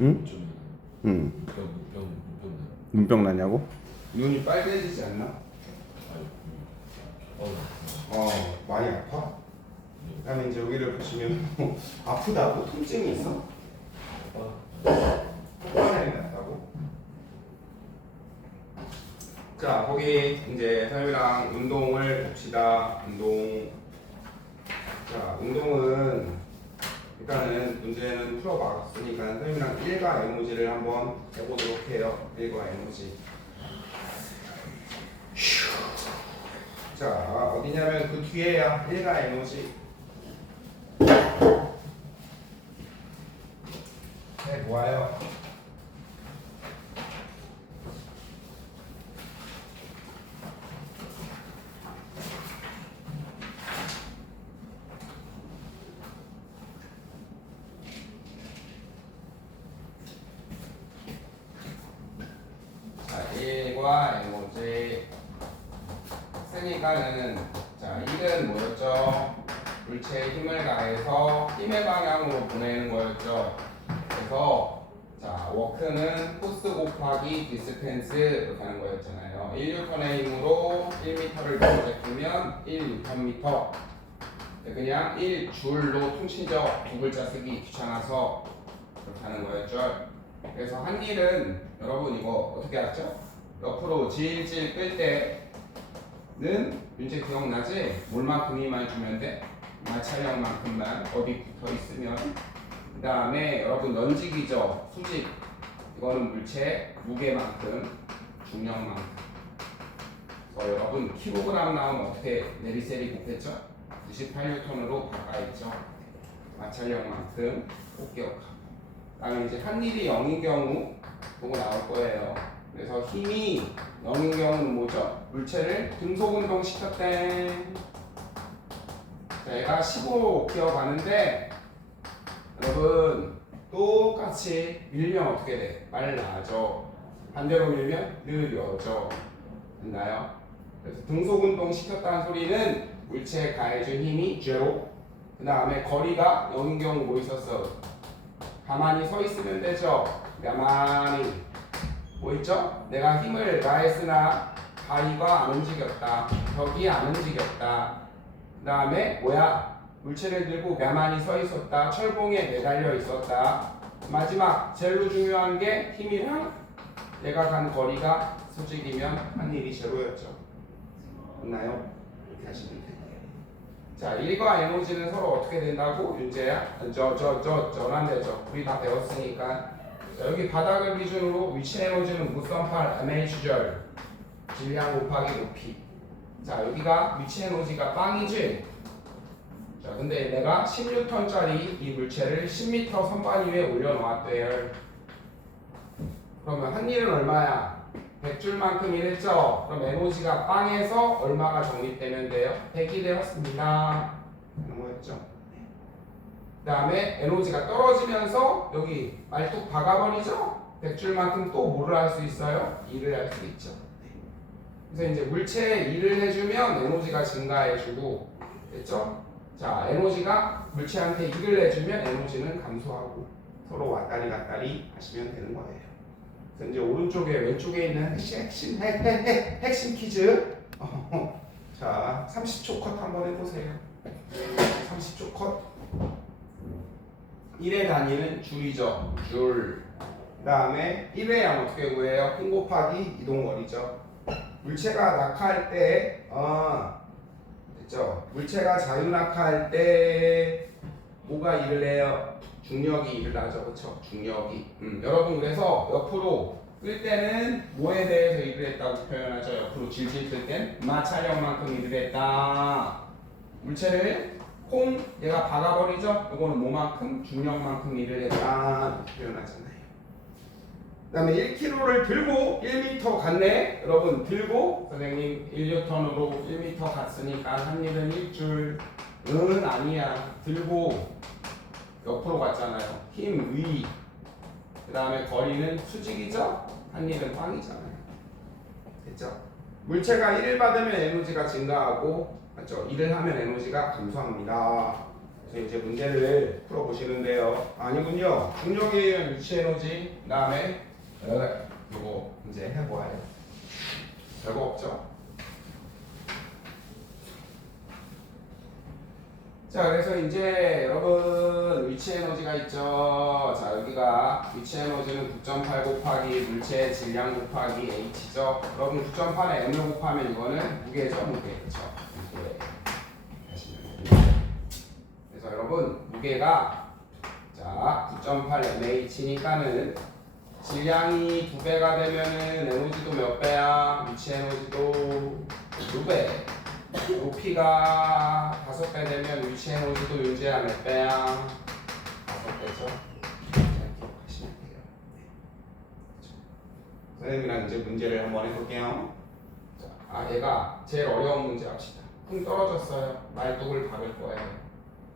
응? 응. 눈병 나냐고? 눈이 빨개지지 않나? 많이 아파? 그다음에 이제 여기를 보시면 아프다고? 통증이 있어? 혓바닥이 났다고? 자, 거기 이제 선생님이랑 운동을 봅시다. 운동. 자, 운동은 일단은 문제는 풀어봤으니까 선생님이랑 일과 에너지를 한번 해보도록 해요. 일과 에너지. 자, 어디냐면 그 뒤에야 일과 에너지. 해보아요. 자, 일과 에너지. 쓰니까는 자, 일은 뭐였죠? 물체에 힘을 가해서 힘의 방향으로 보내는 거였죠. 그래서 자, 워크는 코스 곱하기 디스텐스 이렇게 하는 거였잖아요. 1N의 힘으로 1m를 제끼면 1Nm. 그냥 1줄로 퉁치죠. 두 글자 쓰기 귀찮아서 그렇게 하는 거였죠. 그래서 한 일은 여러분 이거 어떻게 하죠? 옆으로 질질 끌 때는 문제 기억나지? 뭘만큼 힘만 주면 돼? 마찰력만큼만 어디 붙어 있으면. 그 다음에 여러분 연직이죠. 수직. 이거는 물체 무게만큼, 중량만큼. 그래서 여러분 킬로그램 나오면 어떻게 내리세리 곱했죠? 98N으로 바꿔있죠. 마찰력만큼 꼭 기억하고. 그 다음에 이제 한 일이 0인 경우 보고 나올 거예요. 그래서 힘이 0인 경우는 뭐죠? 물체를 등속 운동 시켰대. 자, 얘가 15 기어가는데 여러분 똑같이 밀면 어떻게 돼? 빨라져. 반대로 밀면 느려져. 됐나요? 그래서 등속 운동 시켰다는 소리는 물체에 가해준 힘이 제로. 그 다음에 거리가 0인 경우 뭐 있었어? 가만히 서 있으면 되죠. 가만히 뭐 있죠? 내가 힘을 가했으나 다리가 안 움직였다. 벽이 안 움직였다. 그 다음에 뭐야? 물체를 들고 가만히 서 있었다. 철봉에 매달려 있었다. 마지막 제일 중요한 게 힘이랑 내가 간 거리가 수직이면 한 일이 제로였죠. 맞나요? 이렇게 하시면 돼요. 자, 일과 에너지는 서로 어떻게 된다고? 윤재야? 전환되죠. 우리 다 배웠으니까. 자, 여기 바닥을 기준으로 위치 에너지는 무선팔 mh절 질량 곱하기 높이. 자, 여기가 위치 에너지가 빵이지? 자, 근데 내가 16톤짜리 이 물체를 10m 선반 위에 올려놓았대요. 그러면 한 일은 얼마야? 100줄만큼 일했죠? 그럼 에너지가 빵에서 얼마가 적립되면 돼요? 100이 되었습니다. 이런 거였죠. 그 다음에 에너지가 떨어지면서 여기 말뚝 박아버리죠? 100줄만큼 또 뭐를 할 수 있어요? 일을 할 수 있죠. 그래서 이제 물체에 일을 해주면 에너지가 증가해주고, 됐죠? 자, 에너지가 물체한테 일을 해주면 에너지는 감소하고 서로 왔다리 갔다리 하시면 되는 거예요. 그래서 이제 오른쪽에 왼쪽에 있는 핵심 퀴즈. 자, 30초 컷 한번 해보세요. 30초 컷. 1의 단위는 줄이죠. 줄. 그 다음에 1의 양 어떻게 구해요? 힘 곱하기 이동거리죠. 물체가 낙하할 때, 됐죠? 물체가 자유낙하할 때 뭐가 일을 해요? 중력이 일을 하죠. 그렇죠? 중력이. 여러분 그래서 옆으로 끌 때는 뭐에 대해서 일을 했다고 표현하죠? 옆으로 질질 끌 땐 마찰력만큼 일을 했다. 물체를 콩 얘가 박아버리죠? 이거는 뭐만큼? 중력만큼 일을 했다. 이렇게 표현하잖아요. 그 다음에 1kg를 들고 1m 갔네. 여러분 들고 선생님 1N으로 1m 갔으니까 한 일은 일줄. 은 아니야. 들고 옆으로 갔잖아요. 힘 위. 그 다음에 거리는 수직이죠. 한 일은 빵이잖아요. 됐죠? 물체가 1을 받으면 에너지가 증가하고, 맞죠? 1을 하면 에너지가 감소합니다. 그래서 이제 문제를 풀어보시는데요. 아니군요. 중력에 위치 에너지 그다음에 이거 이제 해보아요. 별거 없죠. 자, 그래서 이제 여러분 위치 에너지가 있죠. 자, 여기가 위치 에너지는 9.8 곱하기 물체의 질량 곱하기 h죠. 여러분 9.8에 m을 곱하면 이거는 무게죠, 무게. 그렇죠? 무게. 그래서 여러분 무게가 자 9.8 mh니까는 질량이 2배가 되면은 에너지도 몇 배야? 위치 에너지도 2배. 높이가 5배 되면 위치 에너지도 윤재야 몇 배야? 5배죠. 잘 기억하시면 돼요. 선생님이랑 이제 문제를 한번 해볼게요. 자, 얘가 제일 어려운 문제 합시다. 쿵 떨어졌어요. 말뚝을 박을 거예요.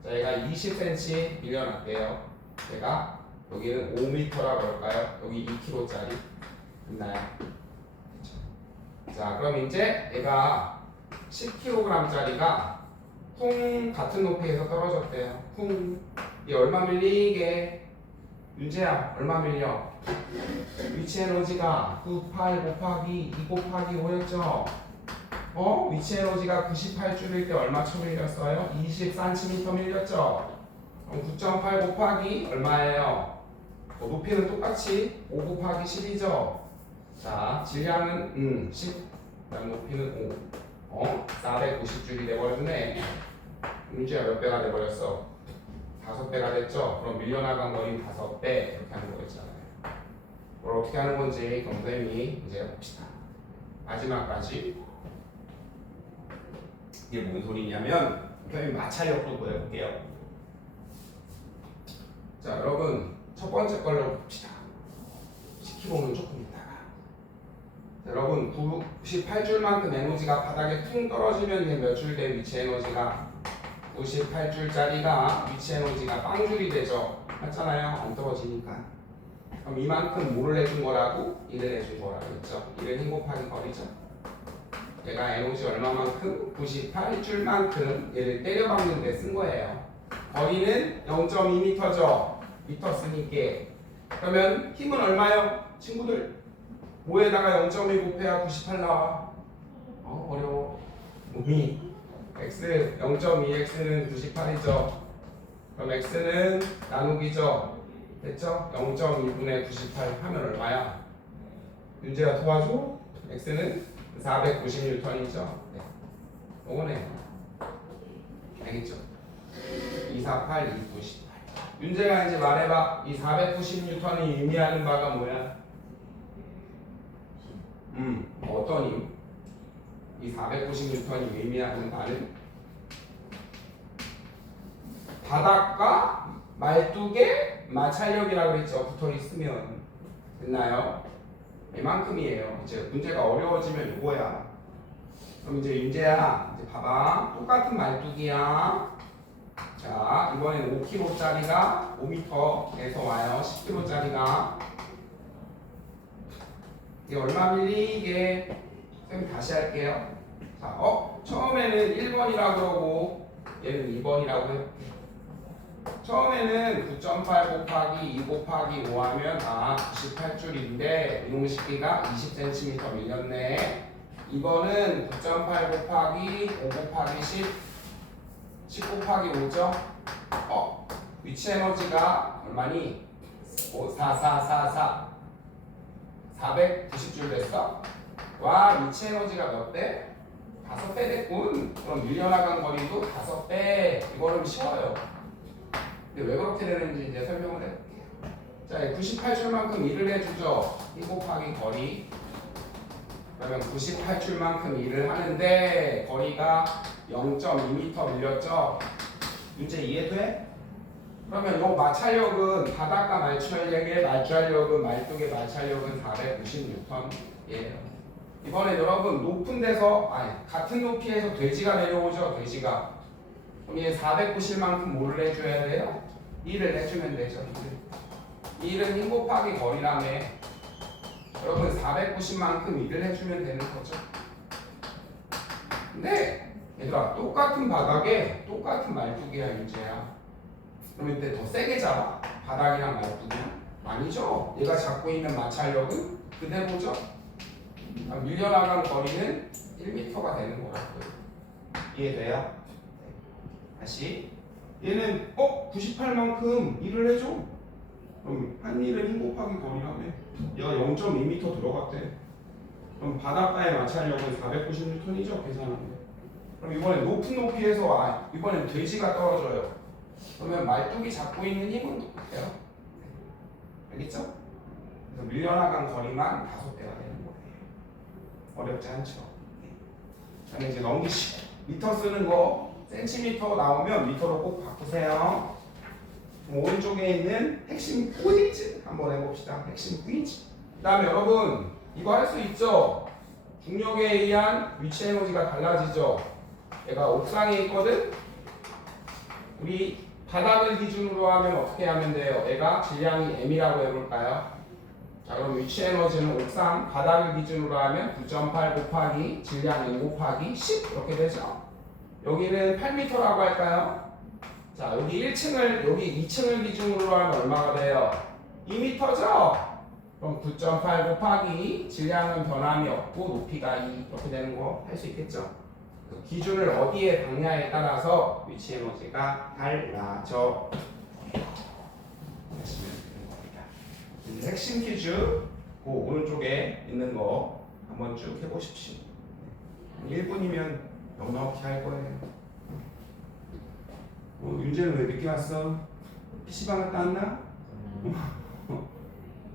자, 얘가 20cm 밀려났대요. 얘가 여기는 5m라 그럴까요? 여기 2kg짜리 있나요? 자, 그럼 이제 얘가 10kg짜리가 쿵 같은 높이에서 떨어졌대요. 쿵. 이 얼마 밀리게? 윤재야, 얼마 밀려? 위치 에너지가 98 곱하기 2 곱하기 5였죠? 위치 에너지가 98줄일 때 얼마 쳐 밀렸어요? 20cm 밀렸죠? 그럼 9.8 곱하기 얼마예요? 높이는 똑같이 5 곱하기 10이죠? 자, 질량은 10, 그다음 높이는 5. 490줄이 돼버렸네. 문제가 몇 배가 돼버렸어? 5배가 됐죠? 그럼 밀려나간 거리 5배 이렇게 하는 거였잖아요. 그걸 어떻게 하는 건지 선생님이 이제 봅시다. 마지막까지. 이게 뭔 소리냐면 선생님 마찰력도 보여볼게요. 자, 여러분 첫 번째 걸로 봅시다. 10kg는 조금 있다가. 자, 여러분 98줄만큼 에너지가 바닥에 퉁 떨어지면 이게 몇 줄 돼? 위치 에너지가 98줄짜리가 위치 에너지가 빵줄이 되죠. 맞잖아요. 안 떨어지니까. 그럼 이만큼 뭐를 해준 거라고? 1을 해준 거라고 했죠. 1은 힘 곱하기 거리죠. 얘가 에너지 얼마만큼? 98줄만큼 얘를 때려박는 데 쓴 거예요. 거리는 0.2m죠. 미터 쓰니까. 그러면 힘은 얼마요? 친구들 5에다가 0.1 곱해야 98 나와. 어려워. 몸이 x 0.2x는 98이죠. 그럼 x는 나누기죠. 됐죠? 0.2분의 98 하면 얼마야? 윤재가 도와줘. x는 490N이죠. 네. 요거네. 알겠죠? 248, 298. 윤재가 이제 말해봐. 이 490N이 의미하는 바가 뭐야? 어떤 힘? 이 490N이 의미하는 바는 바닥과 말뚝의 마찰력이라고 했죠. 붙어 있으면. 됐나요? 이만큼이에요. 이제 문제가 어려워지면 이거야. 그럼 이제 윤재야, 이제 봐봐. 똑같은 말뚝이야. 자, 이번엔 5kg짜리가 5m에서 와요. 10kg짜리가. 이게 얼마 밀리게? 선생님 다시 할게요. 자, 처음에는 1번이라고 그러고 얘는 2번이라고 해. 처음에는 9.8 곱하기 2 곱하기 5 하면 98줄인데 이놈의 식기가 20cm 밀렸네. 이번은 9.8 곱하기 5 곱하기 10 곱하기 5죠? 위치 에너지가 얼마니? 490줄 됐어? 와, 위치 에너지가 몇 배? 5배 됐군. 그럼 밀려나간 거리도 5배. 이거는 쉬워요. 근데 왜 그렇게 되는지 이제 설명을 해볼게요. 자, 98줄만큼 일을 해주죠. 1 곱하기 거리. 그러면 98줄만큼 일을 하는데 거리가 0.2m 밀렸죠? 문제 이해돼? 그러면 이 마찰력은 바닥과 마찰력의 말뚝의 마찰력은 490N이에요. 이번에 여러분 높은 데서 같은 높이에서 돼지가 내려오죠. 돼지가. 그럼 얘 490만큼 뭐를 해줘야 돼요? 1을 해주면 되죠. 1은 힘 곱하기 거리라며. 여러분 490만큼 1을 해주면 되는 거죠. 근데 얘들아 똑같은 바닥에 똑같은 말뚝이야. 윤재야. 그러면 이때 더 세게 잡아. 바닥이랑 말뚝이랑 아니죠. 얘가 잡고 있는 마찰력은 그대로죠. 밀려나간 거리는 1m가 되는 거라고요. 이해돼요? 다시 얘는 98만큼 일을 해줘. 그럼 한 일은 힘 곱하기 거리라며. 얘가 0.2m 들어갔대. 그럼 바닷가의 마찰력은 490N이죠. 계산하면. 그럼 이번엔 높은 높이에서 이번엔 돼지가 떨어져요. 그러면 말뚝이 잡고 있는 힘은 똑같아요. 알겠죠? 그래서 밀려나간 거리만 5배가 되는 거예요. 어렵지 않죠? 그다음에 이제 넘기시고 미터 쓰는 거 센티미터 나오면 미터로 꼭 바꾸세요. 오른쪽에 있는 핵심 퀴즈 한번 해봅시다. 핵심 퀴즈. 그 다음에 여러분 이거 할 수 있죠? 중력에 의한 위치 에너지가 달라지죠? 얘가 옥상에 있거든? 우리 바닥을 기준으로 하면 어떻게 하면 돼요? 얘가 질량이 m이라고 해볼까요? 자 그럼 위치 에너지는 옥상 바닥을 기준으로 하면 9.8 곱하기 질량 m 곱하기 10 이렇게 되죠? 여기는 8m라고 할까요? 자 여기 1층을 여기 2층을 기준으로 하면 얼마가 돼요? 2m죠? 그럼 9.8 곱하기 질량은 변함이 없고 높이가 2 이렇게 되는 거 할 수 있겠죠? 기준을 어디에 방냐에 따라서 위치 에너지가 달라져. 하시면 되는 겁니다. 핵심 퀴즈 그 오른쪽에 있는 거 한번 쭉 해보십시오. 1분이면 넉넉히 할 거예요. 윤재는 왜 늦게 왔어? PC방 갔다 왔나?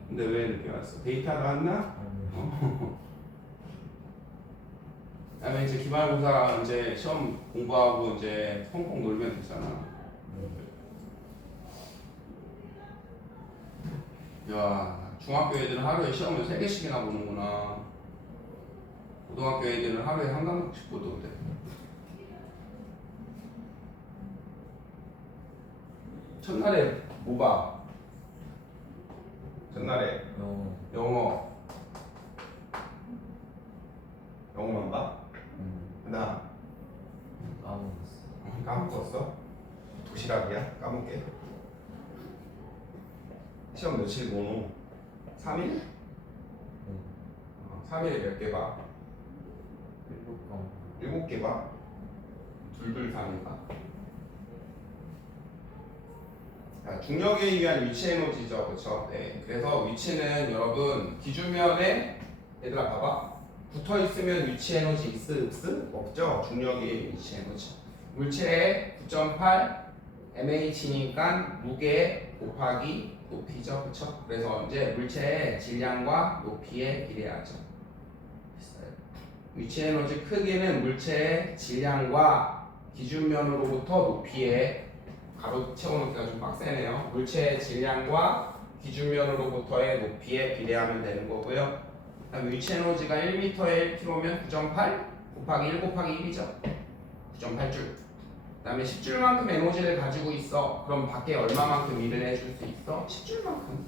근데 왜 늦게 왔어? 데이터도 왔나? 그다음에 이제 기말고사 이제 시험 공부하고 이제 펑펑 놀면 되잖아. 야, 중학교 애들은 하루에 시험을 3개씩이나 보는구나. 고등학교 애들은 하루에 한 과목씩 보던데. 첫날에 뭐 봐? 첫날에 영어. 영어만 봐? 나 까먹었어? 도시락이야? 까먹게. 시험 며칠 보노? 3일? 3일에 몇 개 봐? 7개 봐? 둘둘 3인가? 중력에 의한 위치 에너지죠, 그렇죠? 네. 그래서 위치는 여러분 기준면에 얘들아 봐봐. 붙어 있으면 위치 에너지 있을 없죠? 중력에 의한 위치 에너지. 물체의 9.8 mh니까 무게 곱하기 높이죠, 그렇죠? 그래서 이제 물체의 질량과 높이에 비례하죠. 위치 에너지 크기는 물체의 질량과 기준면으로부터 높이에 가로 채워놓기가 좀 빡세네요. 물체의 질량과 기준면으로부터의 높이에 비례하면 되는 거고요. 그다음 위치 에너지가 1m에 1kg면 9.8 곱하기 1 곱하기 1이죠. 9.8줄. 그다음에 10줄만큼 에너지를 가지고 있어. 그럼 밖에 얼마만큼 일을 해줄 수 있어? 10줄만큼.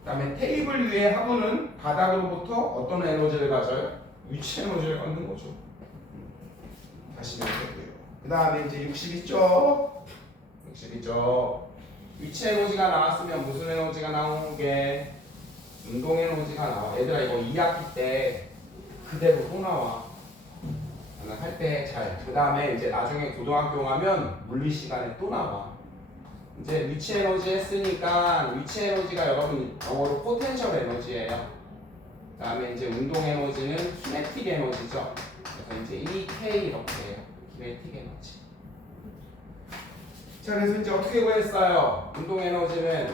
그다음에 테이블 위에 하부는 바닥으로부터 어떤 에너지를 가져요? 위치 에너지를 갖는 거죠. 다시 되고요. 그다음에 이제 62쪽. 위치 에너지가 나왔으면 무슨 에너지가 나오게? 운동 에너지가 나와. 얘들아 이거 2학기 때 그대로 또 나와. 할 때 잘. 그 다음에 이제 나중에 고등학교 가면 물리 시간에 또 나와. 이제 위치 에너지 했으니까 위치 에너지가 여러분 영어로 포텐셜 에너지예요. 그 다음에 이제 운동 에너지는 키네틱 에너지죠. 그래서 이제 EK 이렇게 해요. 키네틱 에너지. 자, 그래서 이제 어떻게 구했어요? 운동 에너지는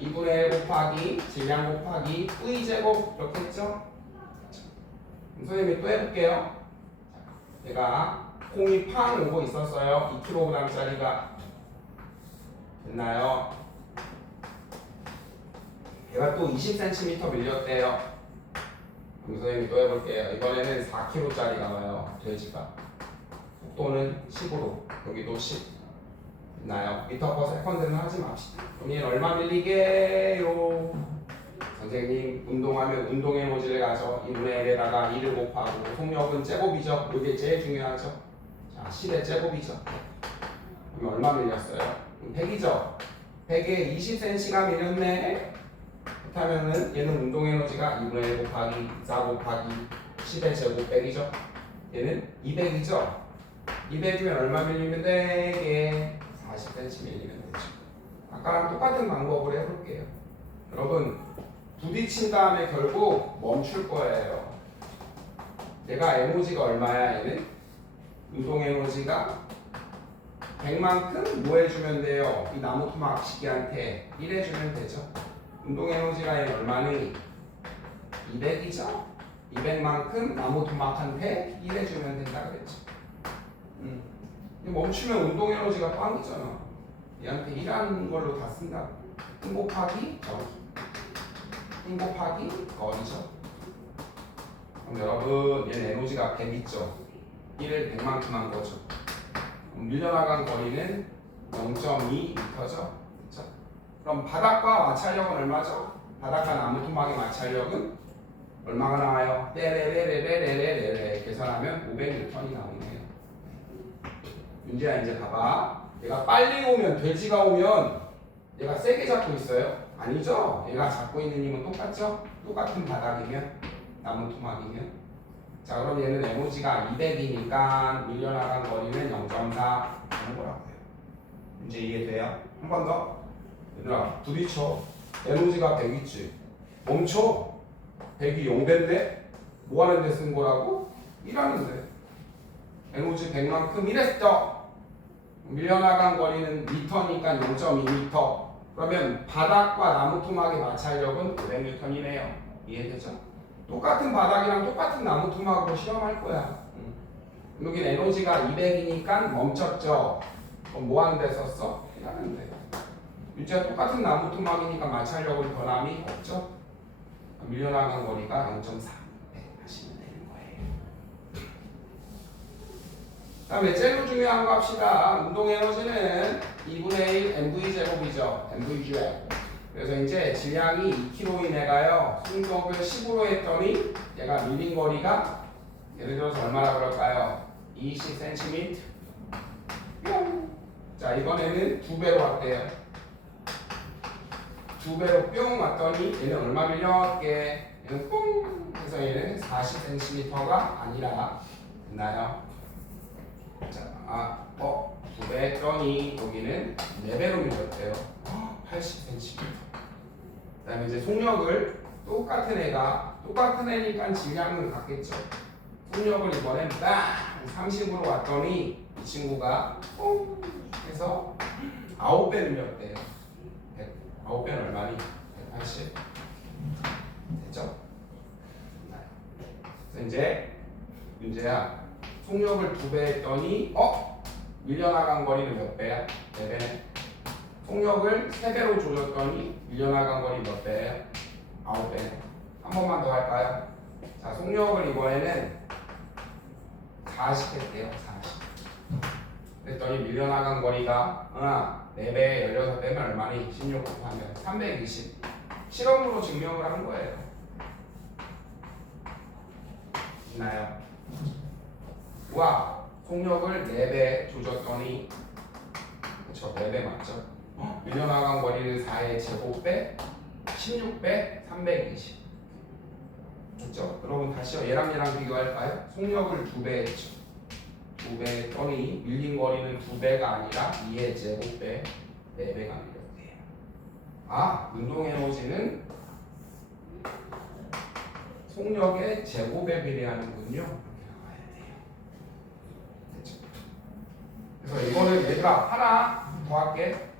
2분의 1 곱하기 질량 곱하기 V제곱 이렇게 했죠? 선생님이 또 해볼게요. 얘가 콩이 팡 오고 있었어요. 2kg짜리가 됐나요? 얘가 또 20cm 밀렸대요. 선생님이 또 해볼게요. 이번에는 4kg짜리가 와요. 돼지가. 속도는 10으로 여기도 10 됐나요? 미터 퍼 세컨드는 하지 맙시다. 그럼 얘는 얼마 밀리게요? 선생님 운동하면 운동 에너지를 가져 2분의 1에다가 2를 곱하고 속력은 제곱이죠. 이게 제일 중요하죠. 자, 10의 제곱이죠. 그럼 얼마 밀렸어요? 100이죠? 100에 20cm가 밀렸네. 그렇다면은 얘는 운동 에너지가 2분의 1 곱하기 4 곱하기 10의 제곱 100이죠? 얘는 200이죠? 200이면 얼마 밀리면 돼? 40cm 밀리면 되죠. 아까랑 똑같은 방법으로 해볼게요. 여러분 부딪힌 다음에 결국 멈출 거예요. 얘가 에너지가 얼마야? 얘는 운동 에너지가 100만큼 뭐 해주면 돼요? 이 나무 토막 시기한테 1 해주면 되죠. 운동 에너지가 얘는 얼마니? 200이죠? 200만큼 나무 토막한테 1 해주면 된다 그랬죠. 멈추면 운동 에너지가 빵이잖아. 얘한테 1하는 걸로 다 쓴다. 힘 곱하기 저기. 힘 곱하기 거리죠. 그럼 여러분 얘는 에너지가 100 있죠. 1을 100만큼 한 거죠. 밀려나간 거리는 0.2m죠. 그렇죠? 그럼 바닥과 마찰력은 얼마죠? 바닥과 나무 토막의 마찰력은 얼마가 나와요? 레레레레레레레레 계산하면 500N이 나오네요. 윤재야 이제 봐봐. 얘가 빨리 오면 돼지가 오면 얘가 세게 잡고 있어요? 아니죠? 얘가 잡고 있는 힘은 똑같죠? 똑같은 바닥이면 나무 토막이면 자 그럼 얘는 에너지가 200이니까 밀려나간 거리는 0.4 하는 거라고요. 이제 이해돼요? 한 번 더. 얘들아 부딪혀. 에너지가 100 있지. 멈춰. 100이 0대인데 뭐 하는데 쓴 거라고? 일하는데. 에너지 100만큼 일했죠. 밀려나간 거리는 미터니까 0.2m. 그러면 바닥과 나무 토막의 마찰력은 500N이네요. 이해되죠? 똑같은 바닥이랑 똑같은 나무 토막으로 실험할 거야. 여긴 에너지가 200이니까 멈췄죠. 그럼 뭐 하는 데 썼어? 일하는데. 유지가 똑같은 나무 토막이니까 마찰력은 변함이 없죠. 밀려나간 거리가 0.4 하시면 되는 거예요. 다음에 제일 중요한 거 합시다. 운동 에너지는 2분의 1 mv 제곱이죠. mv 제곱. 그래서 이제 질량이 2kg인 애가요. 승격을 10으로 했더니 얘가 밀린 거리가 예를 들어서 얼마나 그럴까요? 20cm. 뿅. 자 이번에는 2배로 왔대요. 2배로 뿅 왔더니 얘는 얼마 밀려갈게? 얘는 뿡. 그래서 얘는 40cm가 아니라 됐나요? 자, 2배 했더니 여기는 4배로 밀렸대요. 80cm. 그 다음에 이제 속력을 똑같은 애니까 질량은 같겠죠. 속력을 이번엔 딱 30으로 왔더니 이 친구가 뽕 해서 9배 늘렸대요. 9배는 얼마니? 180 됐죠? 그래서 이제 문제야. 속력을 2배 했더니 밀려나간 거리는 몇 배야? 4배네. 속력을 3배로 조졌더니 밀려나간 거리 몇 배예요? 9배. 한 번만 더 할까요? 자, 속력을 이번에는 40 했대요. 40. 그랬더니 밀려나간 거리가 4배, 16배면 얼마니? 16 곱하면 320. 실험으로 증명을 한 거예요. 있나요? 와, 속력을 4배 조졌더니 그쵸, 4배 맞죠? 밀려나간 거리는 4의 제곱배, 16배, 320. 됐죠? 여러분 다시요. 얘랑 비교할까요? 속력을 2배 했죠. 2배 했더니 밀린 거리는 2배가 아니라 2의 제곱배, 4배가 밀렸대요. 운동 에너지는 속력의 제곱에 비례하는군요. 그래서 이거는 얘들아 하나 더 할게.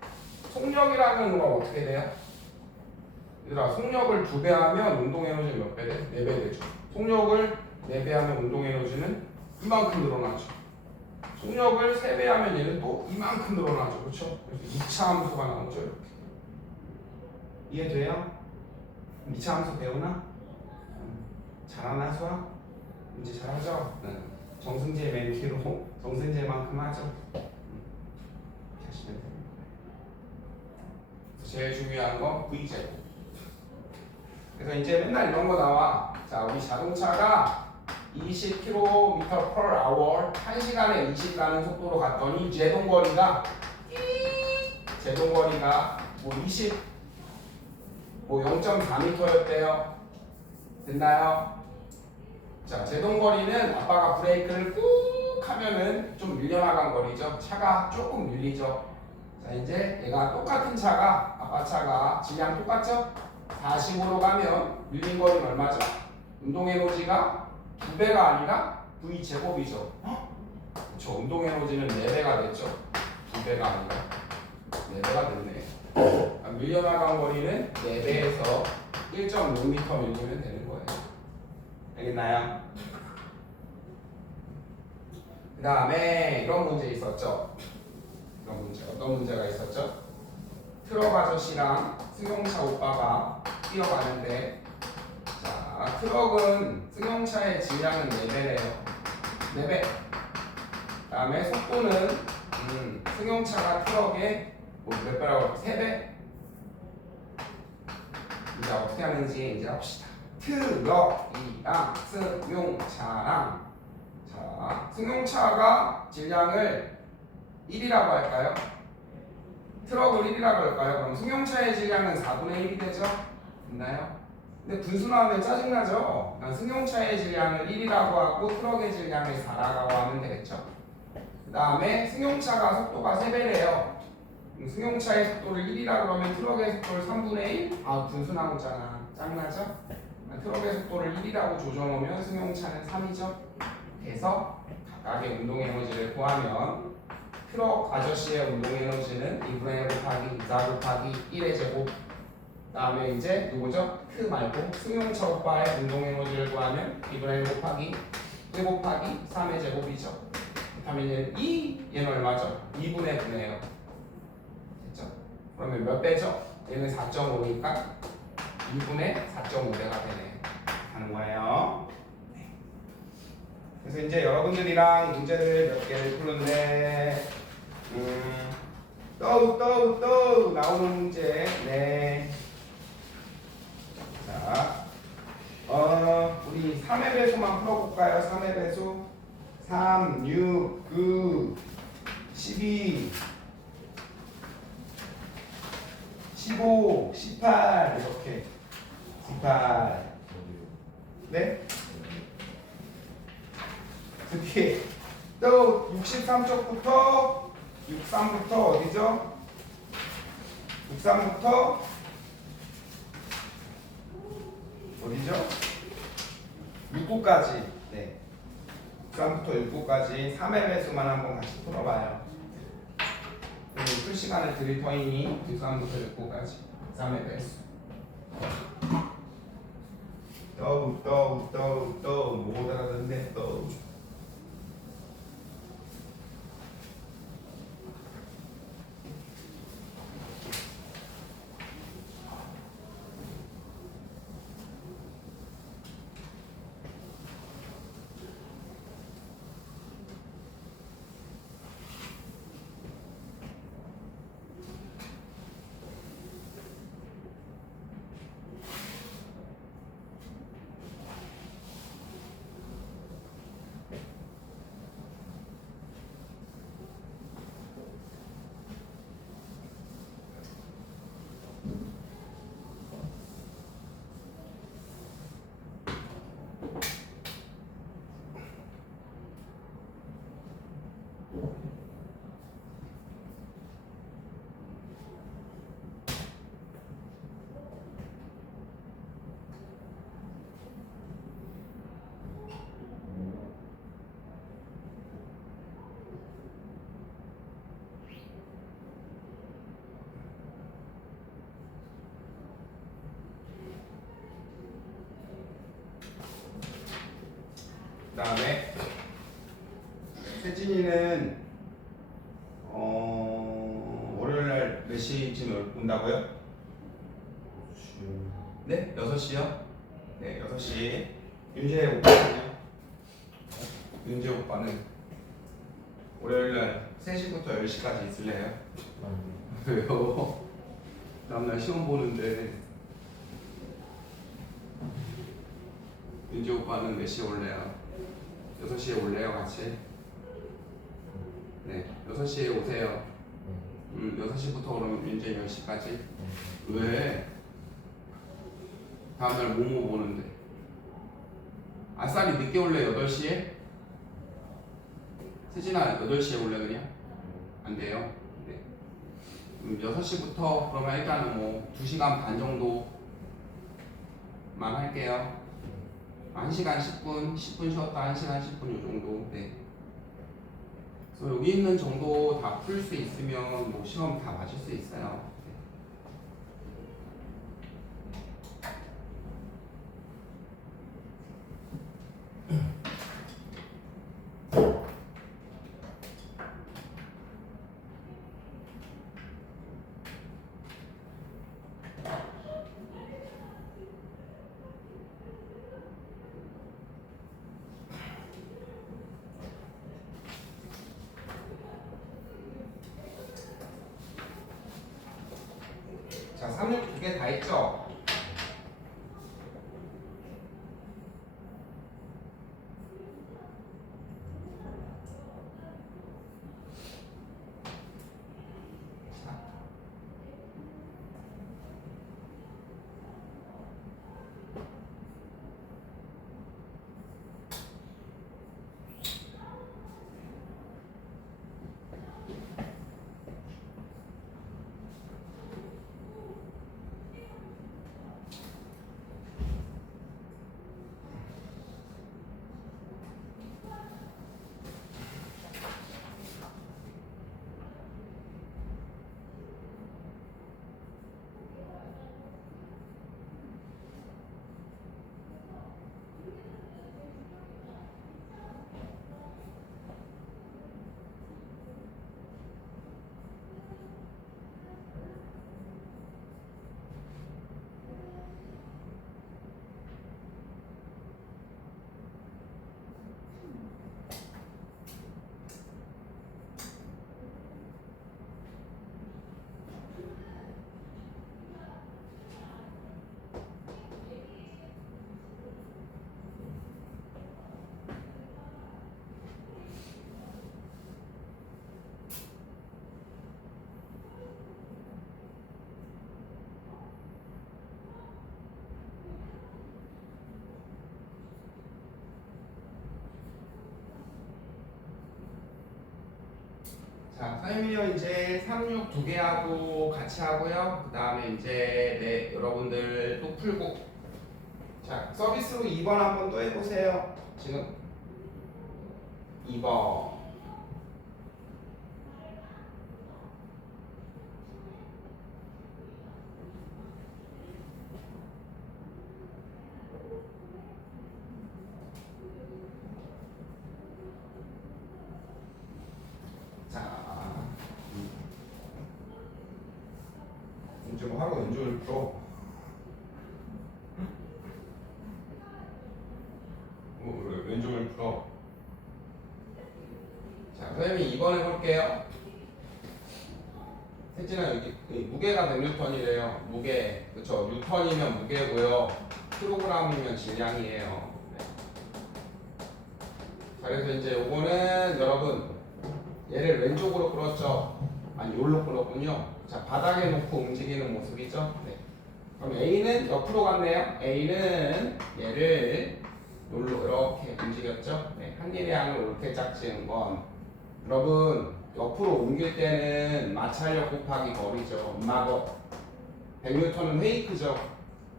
속력이라는 건 어떻게 돼요? 얘들아 속력을 2배 하면 운동 에너지는 몇 배 돼? 4배 되죠. 속력을 4배 하면 운동 에너지는 이만큼 늘어나죠. 속력을 3배 하면 얘는 또 이만큼 늘어나죠. 그렇죠? 그래서 2차 함수가 나오죠. 이렇게. 이해돼요? 2차 함수 배우나? 잘하나 수학? 이제 잘하죠? 정승재 맨키로 정승재만큼 하죠. 하시면 됩니다. 제일 중요한 건 V제곱. 그래서 이제 맨날 이런 거 나와. 자, 우리 자동차가 20km/h 1시간에 20 가는 속도로 갔더니 제동거리가 제동거리가 뭐 20, 뭐 0.4m였대요. 됐나요? 자, 제동거리는 아빠가 브레이크를 꾹 하면은 좀 밀려나간 거리죠. 차가 조금 밀리죠. 자, 이제 얘가 똑같은 차가, 아빠 차가 질량 똑같죠? 45로 가면 밀린 거리는 얼마죠? 운동 에너지가 2배가 아니라 V 제곱이죠. 그렇죠. 운동 에너지는 4배가 됐죠. 2배가 아니라 4배가 됐네. 밀려나간 거리는 4배에서 1.6m 밀리면 되는 거예요. 알겠나요? 그 다음에 이런 문제 있었죠. 이런 문제, 어떤 문제가 있었죠? 트럭 아저씨랑 승용차 오빠가 뛰어가는데, 자, 트럭은 승용차의 질량은 4배래요. 4배. 그 다음에 속도는 승용차가 트럭의 몇 배라고? 3배? 이제 어떻게 하는지 이제 합시다. 트럭이랑 승용차랑, 자, 승용차가 질량을 1이라고 할까요? 트럭을 1이라고 할까요? 그럼 승용차의 질량은 4분의 1이 되죠? 됐나요? 근데 분수나오면 짜증나죠? 승용차의 질량을 1이라고 하고 트럭의 질량을 4라고 하면 되겠죠? 그 다음에 승용차가 속도가 3배래요. 승용차의 속도를 1이라 그러면 트럭의 속도를 3분의 1? 아, 분수 나오잖아. 짱나죠? 트럭의 속도를 1이라고 조정하면 승용차는 3이죠. 그래서 각각의 운동 에너지를 구하면 트럭 아저씨의 운동 에너지는 2분의 1 곱하기 4 곱하기 1의 제곱. 다음에 이제 누구죠? 트 말고 승용차 오빠의 운동 에너지를 구하면 2분의 1 곱하기 1 곱하기 3의 제곱이죠. 그러면 얘는 얼마죠? 2분의 9네요. 됐죠? 그러면 몇 배죠? 얘는 4.5니까 2분의 4.5배가 되네. 하는 거예요. 그래서 이제 여러분들이랑 문제를 몇 개를 푸는데 또 나오는 문제. 네. 자, 우리 3의 배수만 풀어볼까요? 3의 배수 3, 6, 9, 12, 15, 18 이렇게 18. 네? 특히 또 63쪽부터 63부터 어디죠? 63부터 어디죠? 6구까지. 네. 63부터 6구까지 3의 배수만 한번 같이 풀어봐요. 풀 시간을 드릴 터이니 63부터 6구까지 3의 배수. 또 못 알아듣네 또. 그 다음에 세진이는 월요일날 몇 시쯤 온다고요? 네? 6시요? 네, 6시. 윤재 오빠는요? 윤재 오빠는 월요일날 3시부터 10시까지 있을래요? 왜요? 다음날 시험 보는데. 윤재 오빠는 몇 시에 올래요? 6시에 올래요 같이? 네, 6시에 오세요. 6시부터 그러면 이제 10시까지. 왜? 다음날 뭐뭐 보는데? 아싸리 늦게 올래 8시에? 세진아 8시에 올래 그냥? 안 돼요. 네. 6시부터 그러면 일단은 뭐 2시간 반 정도만 할게요. 1시간 10분, 10분 쉬었다 1시간 10분 요 정도. 네. 그래서 여기 있는 정도 다 풀 수 있으면 뭐 시험 다 맞을 수 있어요. 자, 3육 2개 다 했죠? 자, 선생님이요 이제 3육 2개 하고 같이 하고요. 그 다음에 이제 네, 여러분들 또 풀고. 자, 서비스로 2번 한번 또 해보세요. 지금 2번. 이제 뭐 하루 왼쪽을 풀어. 왼쪽을 풀어. 자, 선생님이 2번 해볼게요. 셋째는 여기 무게가 100N이래요. 무게, 그쵸? 뉴턴이면 무게고요. 킬로그램이면 질량이에요. 네. 자, 그래서 이제 요거는 여러분 얘를 왼쪽으로 끌었죠? 아니, 여기로 끌었군요. 자, 바닥에 놓고 움직이는 모습이죠? 네. 그럼 A는 옆으로 갔네요. A는 얘를 여기로 이렇게 움직였죠? 네. 한 일의 양을 이렇게 짝지은 건 여러분 옆으로 옮길 때는 마찰력 곱하기 거리죠. 음마거 100N은 웨이크죠.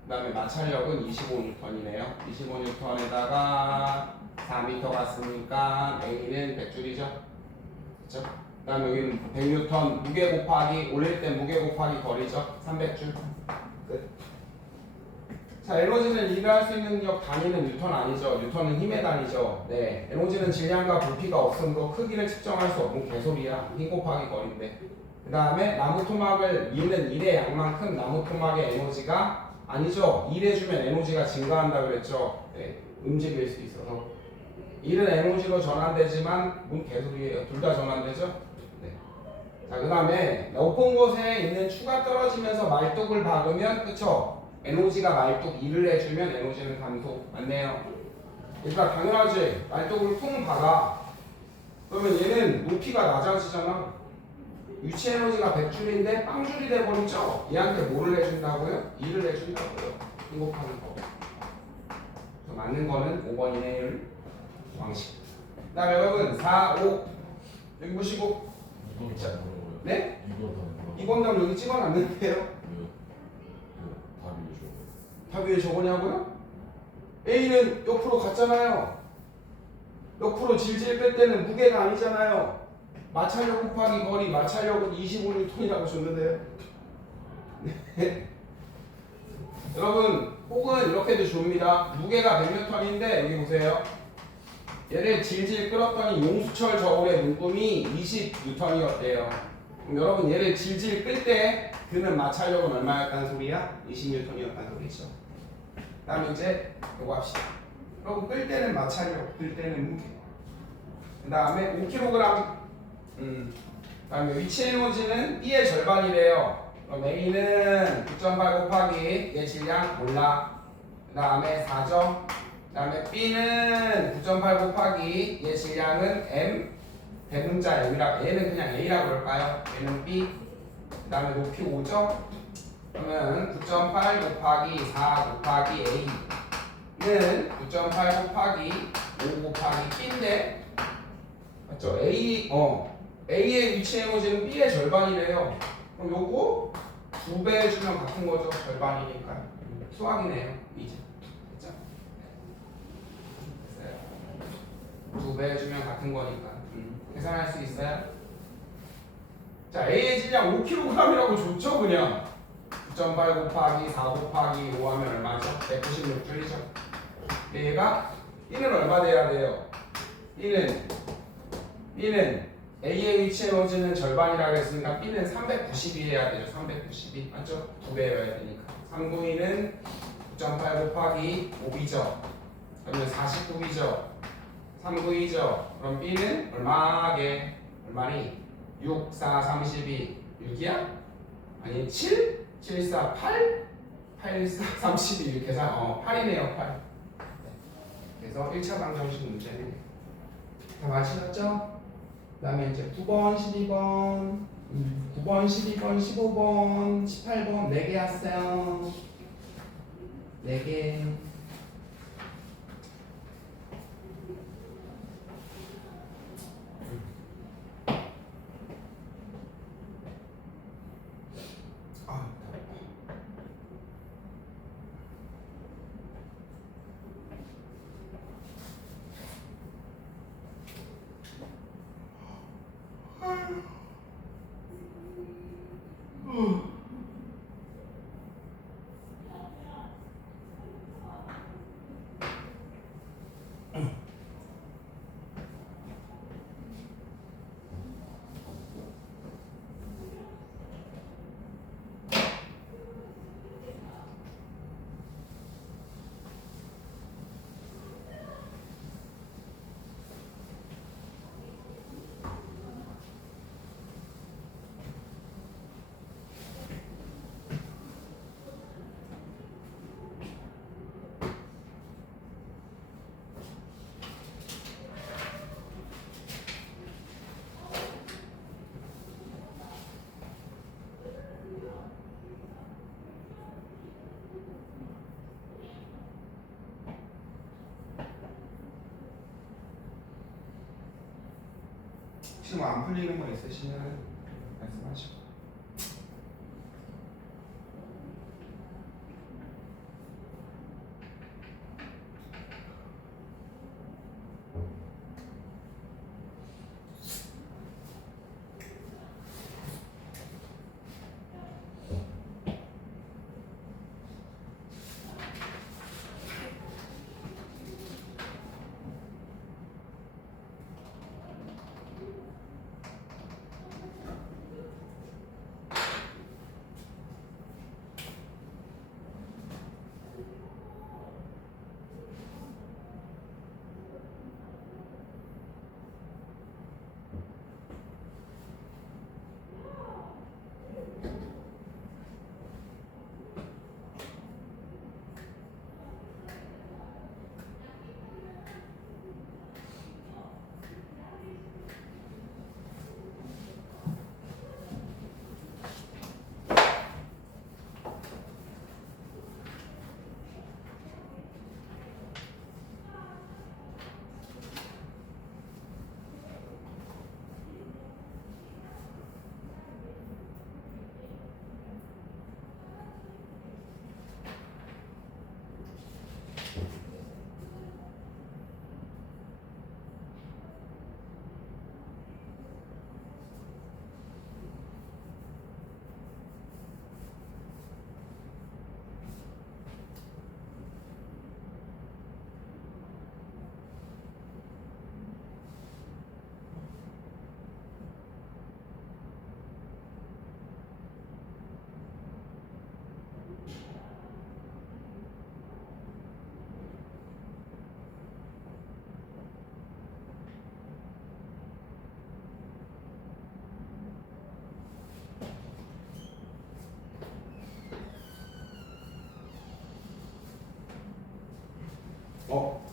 그 다음에 마찰력은 25N이네요. 25N에다가 4m 갔으니까 A는 100줄이죠. 그쵸? 그 다음에 여기는 100N 무게 곱하기 올릴 때 무게 곱하기 거리죠. 300줄. 끝. 자, 에너지는 일할 수 있는 력 단위는 뉴턴 아니죠. 뉴턴은 힘의 단위죠. 네, 에너지는 질량과 부피가 없으므로 크기를 측정할 수 없는 개소리야. 힘 곱하기 거리인데. 그 다음에 나무 토막을 미는 일의 양만큼 나무 토막의 에너지가 아니죠. 일해주면 에너지가 증가한다 그랬죠. 네, 움직일 수 있어서. 일은 에너지로 전환되지만 뭔 개소리예요. 둘 다 전환되죠. 네. 자, 그 다음에 높은 곳에 있는 추가 떨어지면서 말뚝을 박으면 그쵸? 에너지가 말뚝 2를 해주면 에너지는 감소. 맞네요. 그러니까 당연하지. 말뚝을 퉁 박아. 그러면 얘는 높이가 낮아지잖아. 유치 에너지가 100줄인데 빵줄이 돼버리죠? 얘한테 뭐를 해준다고요? 2를 해준다고요. 행복하는 거. 그래서 맞는 거는 5번이네 1 왕식. 그 다음에 여러분 4, 5 여기 보시고 이건 다 그런 거예요? 네? 이건 다 그런 거예요? 이번 답 여기 찍어놨는데요. 답이 왜 저거예요? 답이 왜 저거냐고요? A는 옆으로 갔잖아요. 옆으로 질질 뺄 때는 무게가 아니잖아요. 마찰력 곱하기 거리, 마찰력은 25N이라고 줬는데요. 네. 여러분 혹은 이렇게도 줍니다. 무게가 100N인데 여기 보세요. 얘를 질질 끌었더니 용수철 저울의 문금이 20N이었대요. 그럼 여러분 얘를 질질 끌 때 드는 마찰력은 얼마였다는 소리야? 20N이었다는 소리죠. 그 다음에 이제 요거 합시다. 여러분 끌 때는 마찰력, 들 때는 무게. 그 다음에 5kg. 그 다음에 위치 에너지는 B의 절반이래요. 그럼 A는 9.8 곱하기 얘 질량 몰라. 그 다음에 4점. 그 다음에 B는 9.8 곱하기 얘 질량은 M 대문자 M이라 얘는 그냥 A라고 그럴까요? 얘는 B. 그 다음에 높이 5점. 그러면 9.8 곱하기 4 곱하기 A는 9.8 곱하기 5 곱하기 B인데 맞죠? A의 위치 에너지는 B의 절반이래요. 그럼 요거 2배 해주면 같은 거죠. 절반이니까. 수학이네요. 이제. 그죠? 됐어요. 2배 해주면 같은 거니까. 계산할 수 있어요? 자, A의 질량 5kg이라고 줬죠, 그냥. 9.8 곱하기 4 곱하기 5 하면 얼마죠? 196줄이죠. 얘가 B는 얼마 돼야 돼요? B는 A의 위치 에너지는 절반이라고 했으니까 B는 392 해야 되죠. 392 맞죠? 2배여야 되니까 392는 9.8 곱하기 5B죠. 그러면 49B죠. 392죠. 그럼 B는 얼마니? 6, 4, 32 6이야? 아니 7? 7, 4, 8? 8, 4, 32 계산 8이네요 8. 그래서 1차 방정식 문제는 다 맞히셨죠? 그 다음에 이제 9번, 12번, 9번, 12번, 15번, 18번 4개 왔어요. 4개. 지금 안 풀리는 거 있으시면 말씀하시고.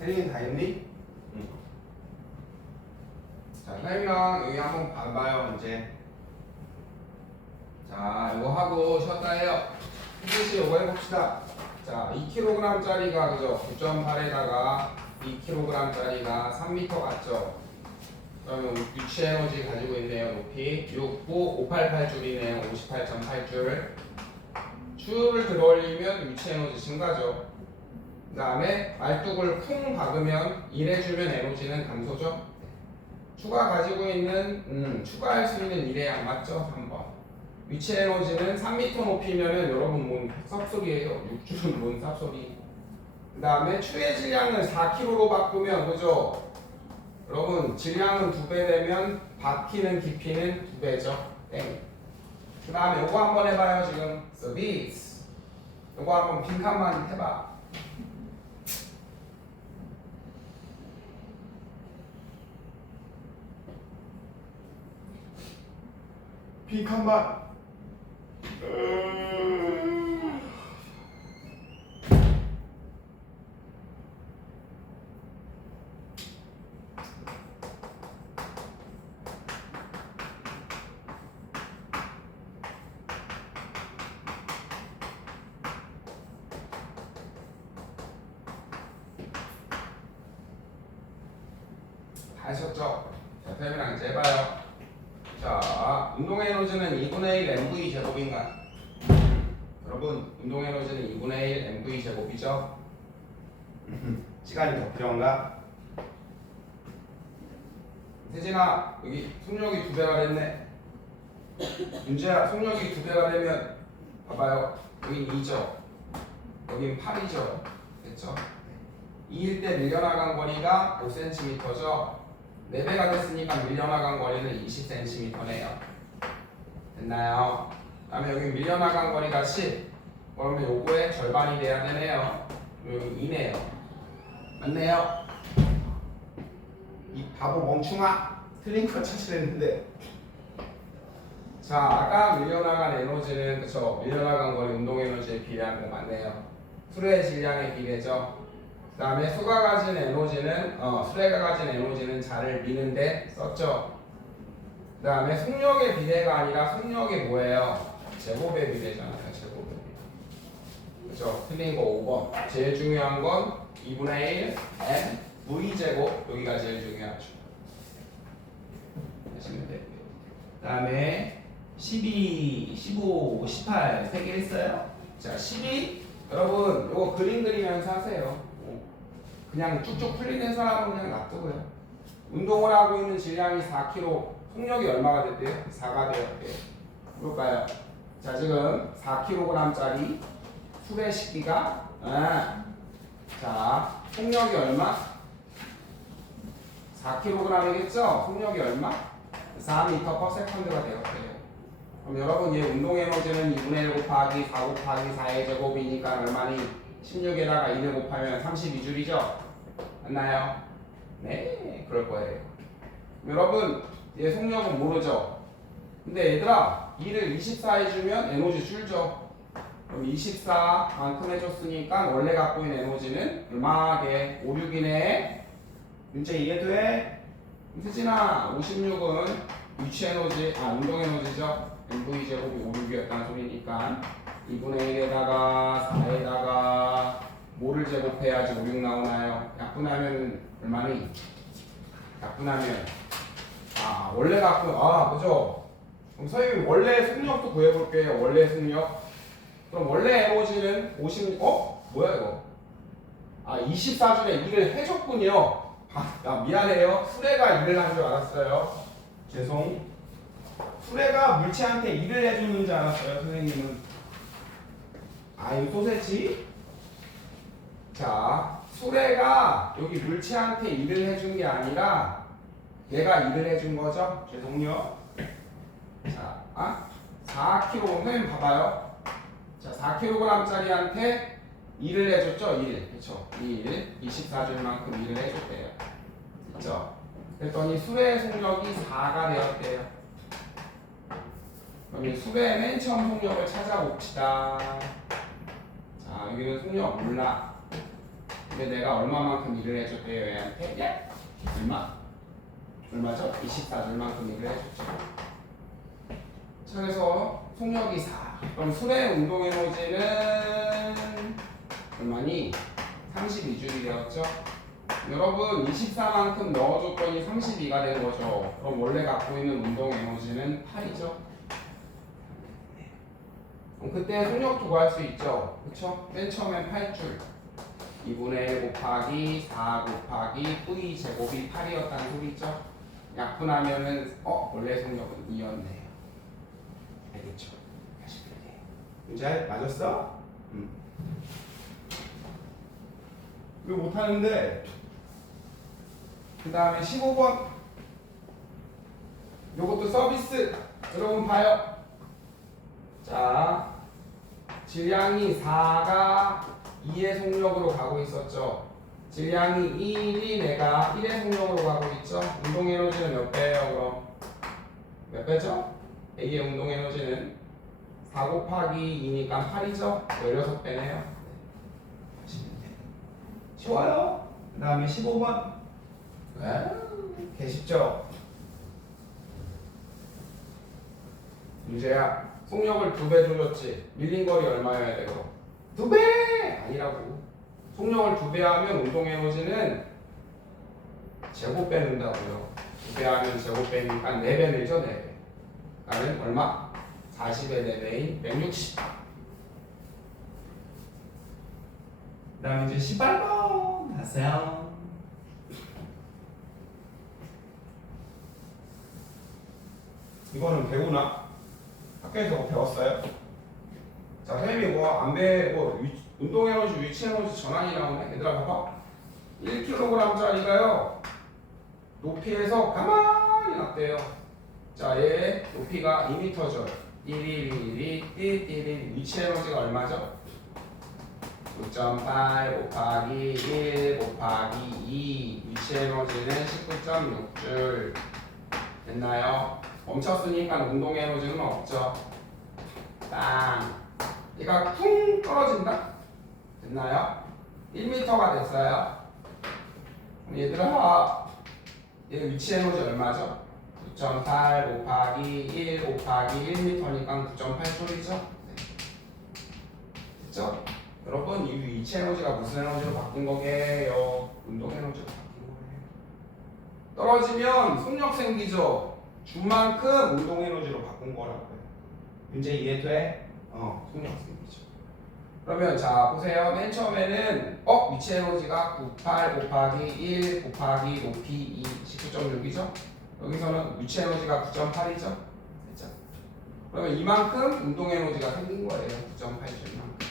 혜린이 다 했니? 응. 자, 혜린이랑 여기 한번 봐봐요, 이제. 자, 이거 하고 쉬었다 해요. 휴게시 이거 해봅시다. 자, 2kg짜리가 그죠? 9.8에다가 2kg짜리가 3m 같죠? 그러면 유치 에너지 가지고 있네요. 높이 69588줄이네요. 58.8줄. 줄을 들어올리면 유치 에너지 증가죠. 그 다음에 말뚝을 쿵 박으면 1해주면 에너지는 감소죠. 추가 가지고 있는 추가할 수 있는 1의 양 맞죠? 3번. 위치 에너지는 3m 높이면은 여러분 뭔 쌉소리예요. 6줄은 뭔 쌉소리. 그 다음에 추의 질량을 4kg로 바꾸면 그죠? 여러분 질량은 2배 되면 바퀴는 깊이는 2배죠. 땡. 그 다음에 요거 한번 해봐요. 지금 서비스. 요거 한번 빈칸만 해봐. 빈칸만. 다 하셨죠? 자, 태민랑 이제 해봐요. 자, 운동 에너지는 2분의 1 mv 제곱인가요? 여러분, 운동 에너지는 2분의 1 mv 제곱이죠? 시간이 더 필요한가? 세진아, 여기 속력이 2배가 됐네. 윤재야, 속력이 2배가 되면 봐봐요. 여긴 2죠. 여긴 8이죠. 됐죠? 2일 때 밀려나간 거리가 5cm죠. 4배가 됐으니까 밀려나간 거리는 20cm네요. 됐나요? 그 다음에 여기 밀려나간 거리가 10. 그러면 요거의 절반이 돼야 되네요. 여기 2네요. 맞네요? 이 바보 멍충아. 틀린 거 찾으랬는데. 자, 아까 밀려나간 에너지는 그쵸? 밀려나간 거리 운동 에너지에 비례한 거 맞네요. 수레의 질량에 비례죠. 그 다음에 수가 가진 에너지는 수레가 가진 에너지는 자를 미는데 썼죠. 그 다음에 속력의 비례가 아니라 속력이 뭐예요? 제곱의 비례잖아요. 제곱의 비례. 그죠? 틀린 거 5번. 제일 중요한 건 2분의 1 m v 제곱. 여기가 제일 중요하죠. 하시면 되고요. 그 다음에 12, 15, 18 3개 했어요. 자, 12 여러분 이거 그림 그리면서 하세요. 그냥 쭉쭉 풀리는 사람은 그냥 놔두고요. 운동을 하고 있는 질량이 4kg, 속력이 얼마가 됐대요? 4가 되었대요. 볼까요? 자, 지금 4kg짜리 수레 식기가 자, 속력이 얼마? 4kg이겠죠? 속력이 얼마? 4m/s가 되었대요. 그럼 여러분 얘 운동 에너지는 2분의 1 곱하기 4 곱하기 4의 제곱이니까 얼마니? 16에다가 2를 곱하면 32줄이죠? 맞나요? 네, 그럴 거예요. 여러분, 얘 속력은 모르죠? 근데 얘들아, 2를 24 해주면 에너지 줄죠? 그럼 24만큼 해줬으니까 원래 갖고 있는 에너지는 얼마게? 5, 6이네? 문제 이해돼? 수진아, 56은 위치 에너지, 운동 에너지죠? mv 제곱이 5, 6이었다는 소리니까 2분의 1에다가 4에다가 뭐를 제곱해야지 5, 6 나오나요? 약분하면 얼마니? 약분하면 원래 갖고 그죠? 그럼 선생님 원래 속력도 구해볼게요. 원래 속력. 그럼 원래 에너지는 50 뭐야 이거? 아 24줄에 일을 해줬군요. 미안해요. 수레가 일을 한 줄 알았어요. 죄송. 수레가 물체한테 일을 해주는 줄 알았어요. 선생님은. 아이 소세지. 자 수레가 여기 물체한테 일을 해준 게 아니라 얘가 일을 해준 거죠. 죄송요. 자 4kg 선생님 봐봐요. 자 4kg짜리한테 일을 해줬죠. 그쵸? 24줄만큼 일을 해줬대요. 그쵸? 그랬더니 수레의 속력이 4가 되었대요. 그럼 수레의 맨 처음 속력을 찾아봅시다. 자 여기는 속력 몰라. 근데 내가 얼마만큼 일을 해줬대요 얘한테? 예? 얼마죠? 24줄만큼 일을 해줬죠. 자 그래서 속력이 4. 그럼 수레의 운동 에너지는 얼마니? 32줄이 되었죠. 여러분 24만큼 넣어줬더니 32가 된 거죠. 그럼 원래 갖고 있는 운동 에너지는 8이죠. 그럼 그때 속력도 구할 수 있죠. 그쵸? 맨 처음엔 8줄 2분의 1 곱하기 4 곱하기 V 제곱이 8이었다는 소리죠. 약분하면은 원래 속력은 2였네요. 알겠죠? 문제 맞았어? 이거 못하는데 그 다음에 15번 요것도 서비스. 여러분 봐요. 자 질량이 4가 2의 속력으로 가고 있었죠. 질량이 1이 내가 1의 속력으로 가고 있죠. 운동 에너지는 몇 배예요? 그럼 몇 배죠? A의 운동 에너지는 4 곱하기 2니까 8이죠. 16배네요. 쉬워요. 그 다음에 15번 개 쉽죠? 문제야. 속력을 2배 줄였지. 밀린 거리 얼마여야 되고? 2배! 아니라고. 속력을 2배 하면 운동 에너지는 제곱 빼는다고요. 2배 하면 제곱 빼니까 4배 늘죠. 4배. 그러면 얼마? 40의 4배인 160. 그 다음에 이제 18번 하세요. 이거는 배우나? 학교에서 배웠어요? 자, 선생님이 운동 에너지, 위치 에너지 전환이 나오네. 얘들아 봐봐. 1kg짜리가요. 높이에서 가만히 놨대요. 자, 얘 높이가 2m죠. 띠리리리 위치 에너지가 얼마죠? 9.8 곱하기 1 곱하기 2 위치 에너지는 19.6줄 됐나요? 멈췄으니까 운동 에너지는 없죠. 땅 얘가 쿵 떨어진다. 됐나요? 1m가 됐어요. 그럼 얘들아 얘 위치 에너지 얼마죠? 9.8 곱하기 1 곱하기 1m니까 9.8줄이죠? 됐죠? 여러분 이 위치 에너지가 무슨 에너지로 바뀐 거게요? 운동 에너지로 바뀐 거예요. 떨어지면 속력 생기죠? 줄만큼 운동 에너지로 바꾼 거라고요. 문제 이해돼? 속력 생기죠. 그러면 자 보세요. 맨 처음에는 위치 에너지가 98 곱하기 1 곱하기 높이 2 19.6이죠? 여기서는 위치 에너지가 9.8이죠? 됐죠? 그러면 이만큼 운동 에너지가 생긴 거예요. 9.8줄만큼.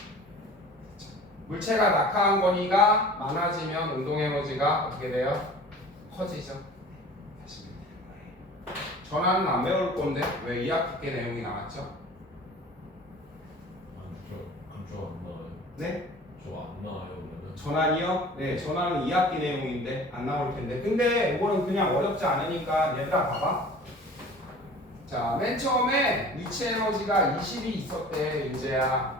물체가 낙하한 거리가 많아지면 운동 에너지가 어떻게 돼요? 커지죠. 다시 되는 거예요. 전환은 안 배울 건데 왜 2학기 때 내용이 나왔죠? 저 안 나와요. 네? 저 안 나와요 그러면. 전환이요? 네, 전환은 2학기 내용인데 안 나올 텐데. 근데 이거는 그냥 어렵지 않으니까 얘들아 봐봐. 자, 맨 처음에 위치 에너지가 20이 있었대, 윤재야.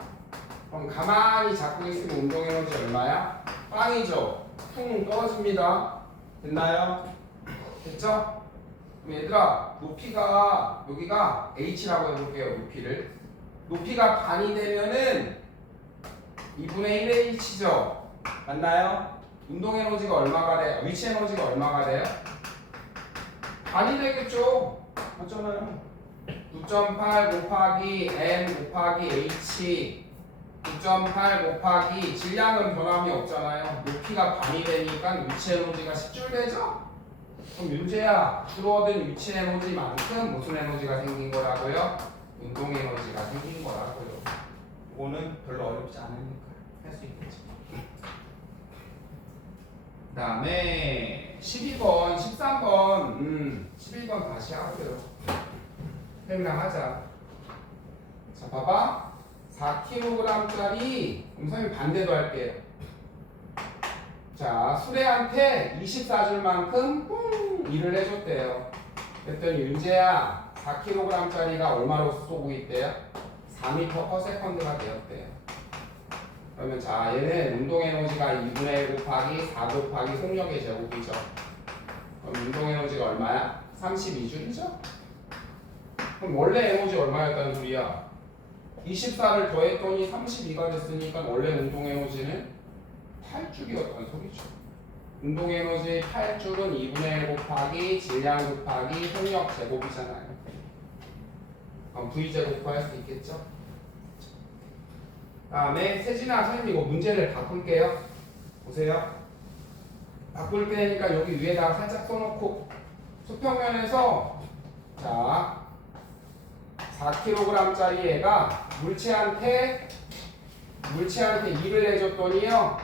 그럼 가만히 잡고 있으면 운동 에너지 얼마야? 빵이죠. 퉁 떨어집니다. 됐나요? 됐죠? 그럼 얘들아 높이가 여기가 h라고 해볼게요. 높이가 반이 되면은 2분의 1의 h죠. 맞나요? 운동 에너지가 얼마가 돼요? 위치 에너지가 얼마가 돼요? 반이 되겠죠. 맞잖아요. 9.8 곱하기 m 곱하기 h 9.8 곱하기 질량은 변함이 없잖아요. 높이가 반이 되니까 위치 에너지가 10줄 되죠? 그럼 윤재야, 주로 얻은 위치 에너지만큼 무슨 에너지가 생긴 거라고요? 운동 에너지가 생긴 거라고요. 이거는 별로 어렵지 않으니까 할 수 있겠지. 그 다음에 12번, 13번 11번 다시 하고요. 쌤이랑 하자. 자, 봐봐. 4kg짜리 선생님 반대도 할게요. 자, 수레한테 24줄만큼 일을 해줬대요. 그랬더니 윤재야, 4kg짜리가 얼마로 쏘고 있대요? 4m/s가 되었대요. 그러면 자, 얘는 운동 에너지가 2분의 1 곱하기 4 곱하기 속력의 제곱이죠. 그럼 운동 에너지가 얼마야? 32줄이죠? 그럼 원래 에너지 얼마였다는 소리야? 24를 더했더니 32가 됐으니까 원래 운동 에너지는 8줄이었다는 소리죠. 운동 에너지 8줄은 2분의 1 곱하기 질량 곱하기 속력 제곱이잖아요. 그럼 V제곱 구할 수 있겠죠? 다음에 세진아, 선생님 이거 문제를 바꿀게요. 보세요. 바꿀 테니까 여기 위에다가 살짝 써놓고 수평면에서 자 4kg짜리 애가 물체한테 일을 해줬더니요.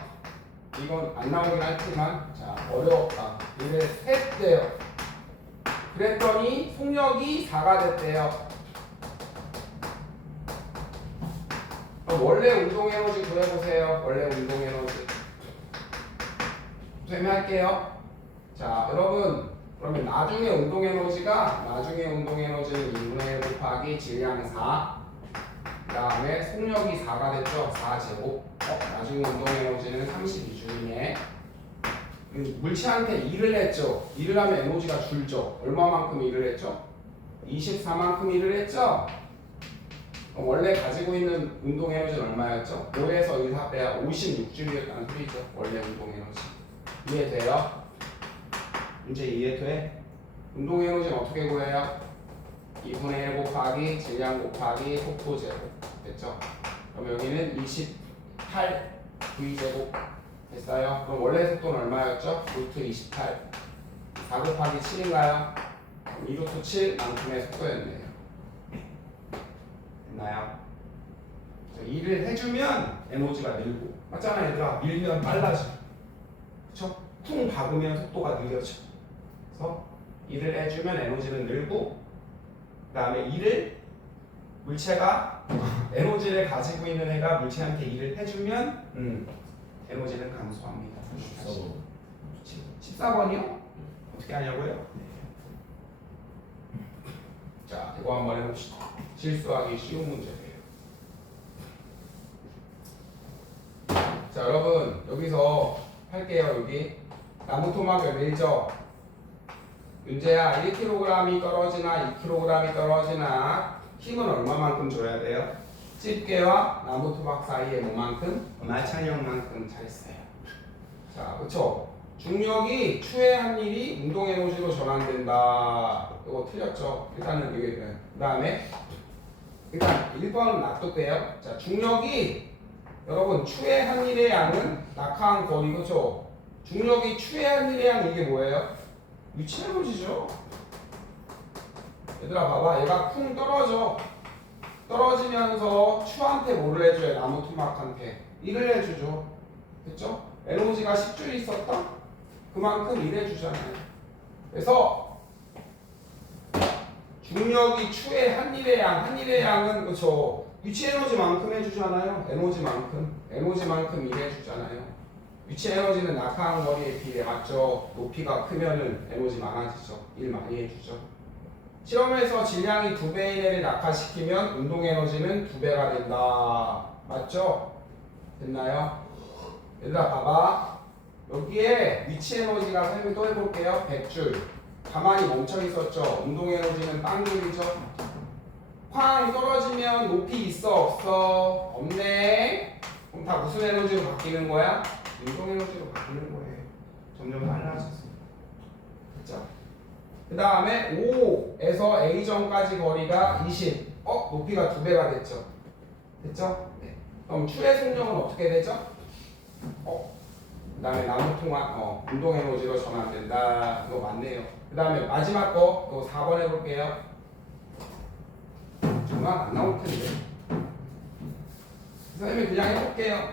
이건 안 나오긴 했지만 자 어려웠다. 일을 했대요. 그랬더니 속력이 4가 됐대요. 그럼 원래 운동 에너지 구해보세요. 원래 운동 에너지. 설명할게요. 자, 여러분, 그러면 나중에 운동 에너지는 2분의 1 곱하기 질량 4. 그 다음에 속력이 4가 됐죠. 4제곱. 나중에 운동 에너지는 32줄이네. 물체한테 일을 했죠. 일을 하면 에너지가 줄죠. 얼마만큼 일을 했죠? 24만큼 일을 했죠. 원래 가지고 있는 운동 에너지는 얼마였죠? 5에서 1, 4 빼야 56줄이었다는 소리죠. 원래 운동 에너지. 이해돼요? 이제 이해돼? 운동 에너지는 어떻게 구해요? 2분의 1 곱하기 질량 곱하기 속도 제곱 됐죠? 그럼 여기는 28 V제곱 됐어요? 그럼 원래 속도는 얼마였죠? 루트 28 4 곱하기 7인가요? 2루트 7만큼의 속도였네요. 됐나요? 일을 해주면 에너지가 늘고 맞잖아 얘들아. 밀면 빨라져. 그쵸? 쿵 박으면 속도가 느려져. 그래서 일을 해주면 에너지는 늘고 그 다음에 물체가 에너지를 가지고 있는 애가 물체한테 일을 해주면 에너지는 감소합니다. 14번이요? 어떻게 하냐고요? 자, 이거 한번 해봅시다. 실수하기 쉬운 문제예요. 자, 여러분 여기서 할게요. 여기 나무 토막을 밀죠. 윤재야, 1kg이 떨어지나 2kg이 떨어지나 힘은 얼마만큼 줘야 돼요? 집게와 나무 토막 사이에 뭐만큼? 마찰력만큼. 잘했어요. 자, 그쵸? 중력이 추해한 일이 운동 에너지로 전환된다. 이거 틀렸죠? 일단은 여기 그 다음에 일단 1번은 놔둘게요. 자, 중력이 여러분 추해한 일의 양은 낙하한 거리. 그쵸? 중력이 추해한 일의 양 이게 뭐예요? 위치 에너지죠. 얘들아 봐봐. 얘가 쿵 떨어져. 떨어지면서 추한테 뭐를 해줘요? 나무 토막한테 일을 해주죠. 됐죠? 에너지가 10줄 있었다? 그만큼 일해주잖아요. 그래서 중력이 추의 한 일의 양은 그쵸? 위치 에너지만큼 해주잖아요. 에너지만큼 일해주잖아요. 위치 에너지는 낙하한 거리에 비해 맞죠? 높이가 크면은 에너지 많아지죠. 일 많이 해주죠. 실험에서 질량이 2배인 애를 낙하시키면 운동 에너지는 2배가 된다. 맞죠? 됐나요? 얘들아 봐봐. 여기에 위치 에너지가 선생님이 또 해볼게요. 100줄. 가만히 멈춰 있었죠. 운동 에너지는 빵줄이죠. 쾅 떨어지면 높이 있어 없어? 없네. 그럼 다 무슨 에너지로 바뀌는 거야? 운동 에너지로 바뀌는 거예요. 점점 빨라졌어요. 됐죠? 그 다음에 O에서 A점까지 거리가 20. 높이가 2배가 됐죠. 됐죠? 네. 그럼 추의 속력은 어떻게 되죠? 그 다음에 나무통합 운동 에너지로 전환된다. 이거 맞네요. 그 다음에 마지막 거 이거 4번 해볼게요. 정말 안 나올 텐데. 선생님이 그냥 해볼게요.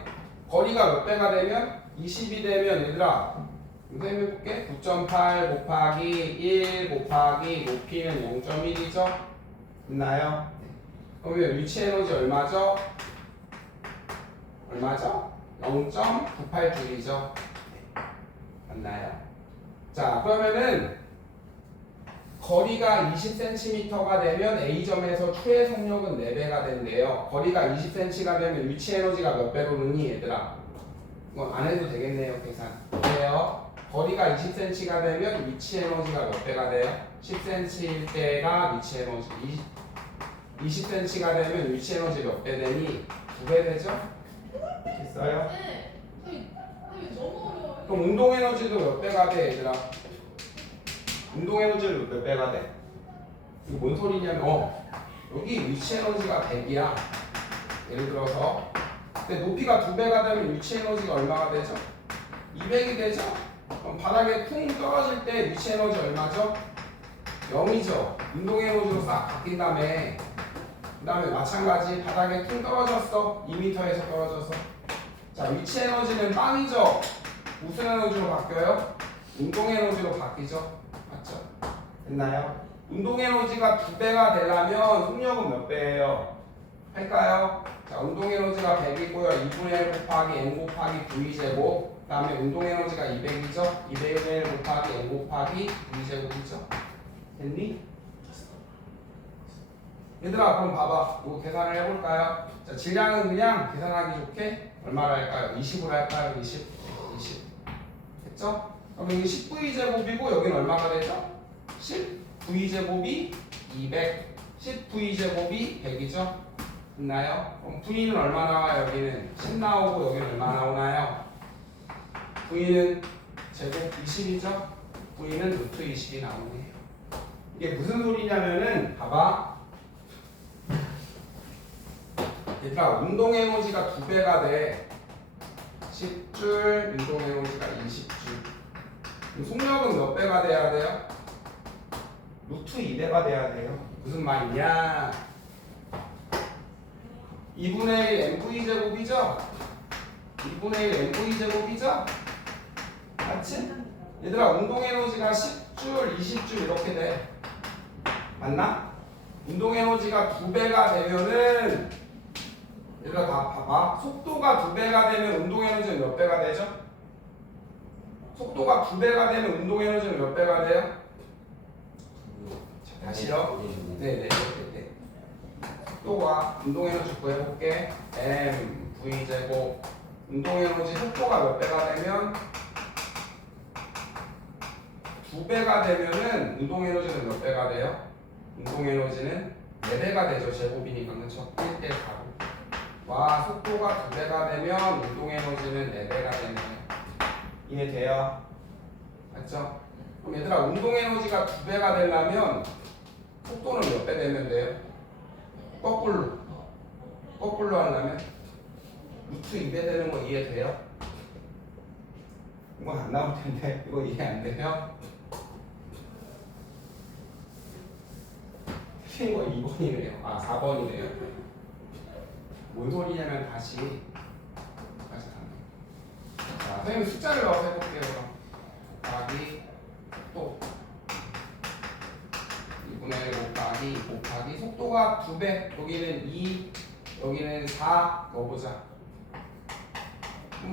거리가 몇 배가 되면 20이 되면 얘들아 선생님 해볼게. 9.8 곱하기 1 곱하기 높이는 0.1이죠? 있나요? 그러면 위치 에너지 얼마죠? 얼마죠? 0.98줄이죠. 맞나요? 자, 그러면은 거리가 20cm가 되면 A점에서 추의 속력은 4배가 된대요. 거리가 20cm가 되면 위치 에너지가 몇 배로 느니 얘들아? 이건 안 해도 되겠네요, 계산. 어때요? 거리가 20cm가 되면 위치 에너지가 몇 배가 돼요? 10cm일 때가 위치 에너지. 20cm가 되면 위치 에너지 몇 배 되니? 2배 되죠? 됐어요? 네. 너무 어려워요. 그럼 운동 에너지도 몇 배가 돼, 얘들아? 운동 에너지는 몇 배가 돼? 이거 뭔 소리냐면, 여기 위치 에너지가 100이야. 예를 들어서. 근데 높이가 2배가 되면 위치 에너지가 얼마가 되죠? 200이 되죠? 그럼 바닥에 퉁 떨어질 때 위치 에너지 얼마죠? 0이죠. 운동 에너지로 싹 바뀐 다음에, 그 다음에 마찬가지 바닥에 퉁 떨어졌어. 2m에서 떨어져서. 자, 위치 에너지는 빵이죠. 무슨 에너지로 바뀌어요? 운동 에너지로 바뀌죠. 맞죠? 됐나요? 운동 에너지가 2배가 되려면 속력은 몇 배예요? 할까요? 자, 운동 에너지가 100이고요. 2분의 1 곱하기 n 곱하기 v제곱. 그 다음에 운동 에너지가 200이죠. 200분의 1 곱하기 n 곱하기 v제곱이죠. 됐니? 얘들아, 그럼 봐봐. 이거 계산을 해볼까요? 자, 질량은 그냥 계산하기 좋게 얼마를 할까요? 20으로 할까요? 20. 됐죠? 그럼 여기 10v제곱이고 여기는 얼마가 되죠? 10v제곱이 200. 10v제곱이 100이죠? 됐나요? 그럼 v는 얼마 나와요? 여기는 10 나오고 여기는 얼마 나오나요? v는 제곱 20이죠? v는 루트 20이 나오네요. 이게 무슨 소리냐면은 봐봐. 얘들아, 운동 에너지가 2배가 돼. 10줄, 운동 에너지가 20줄. 속력은 몇 배가 돼야 돼요? 루트 2배가 돼야 돼요. 무슨 말이냐? 2분의 1 mv제곱이죠? 2분의 1 mv제곱이죠? 맞지? 얘들아, 운동 에너지가 10줄, 20줄 이렇게 돼. 맞나? 운동 에너지가 2배가 되면은 얘들아 다 봐봐. 속도가 2배가 되면 운동 에너지는 몇 배가 되죠? 속도가 2배가 되면 운동 에너지는 몇 배가 돼요? 자, 다시요. 네네. 속도가 운동 에너지 구해볼게. m v 제곱. 운동 에너지 속도가 몇 배가 되면 2배가 되면은 운동 에너지는 몇 배가 돼요? 운동 에너지는 4배가 되죠. 제곱이니까 그렇죠? 1대 4로. 와, 속도가 2배가 되면 운동 에너지는 4배가 되네요. 이해돼요? 맞죠? 그럼 얘들아, 운동 에너지가 2배가 되려면 속도는 몇 배 되면 돼요? 거꾸로 하려면 루트 2배 되는 거 이해돼요? 이거 안 나올 텐데 이거 이해 안 돼요? 틀린 거 2번이네요. 아, 4번이네요. 뭔 소리냐면 다시 가네. 자, 선생님 숫자를 넣어서 해볼게요. 곱하기 또 2분의 1 곱하기 속도가 2배. 여기는 2, 여기는 4 넣어보자.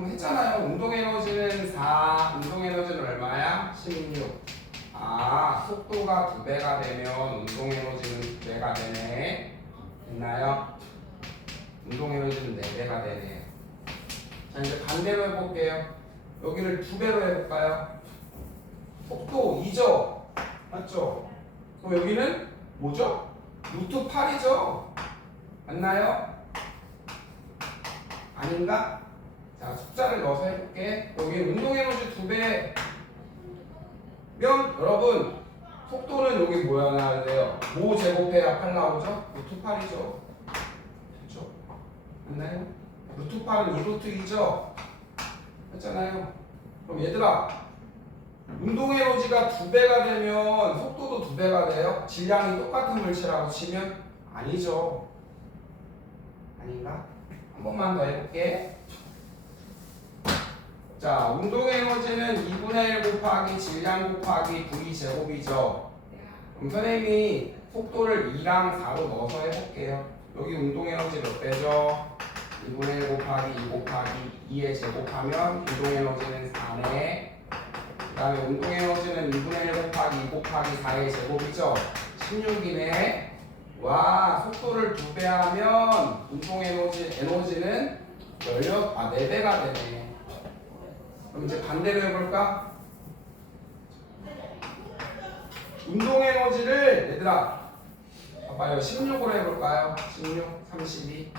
했잖아요. 운동 에너지는 4, 운동 에너지는 얼마야? 16. 아, 속도가 2배가 되면 운동 에너지는 2배가 되네. 됐나요? 운동 에너지는 4배가 되네. 자, 이제 반대로 해볼게요. 여기를 2배로 해볼까요? 속도 2죠? 맞죠? 그럼 여기는 뭐죠? 루트 8이죠? 맞나요? 아닌가? 자, 숫자를 넣어서 해볼게. 여기 운동 에너지 2배 면 여러분 속도는 여기 뭐야 나와야 돼요? 5 제곱해야 8 나오죠? 루트 8이죠? 됐죠? 맞나요? 루트 8은 2루트 2죠? 했잖아요. 그럼 얘들아, 운동 에너지가 2배가 되면 속도도 2배가 돼요? 질량이 똑같은 물체라고 치면? 아니죠. 아닌가? 한 번만 더 해볼게. 자, 운동 에너지는 2분의 1 곱하기 질량 곱하기 V 제곱이죠. 그럼 선생님이 속도를 2랑 4로 넣어서 해볼게요. 여기 운동 에너지 몇 배죠? 2분의 1 곱하기 2 곱하기 2에 제곱하면 운동 에너지는 4네. 그 다음에 운동 에너지는 2분의 1 곱하기 2 곱하기 4의 제곱이죠. 16이네. 와, 속도를 2배 하면 운동 에너지는 4배가 되네. 그럼 이제 반대로 해볼까? 운동 에너지를 얘들아 봐봐요. 16으로 해볼까요? 16, 32.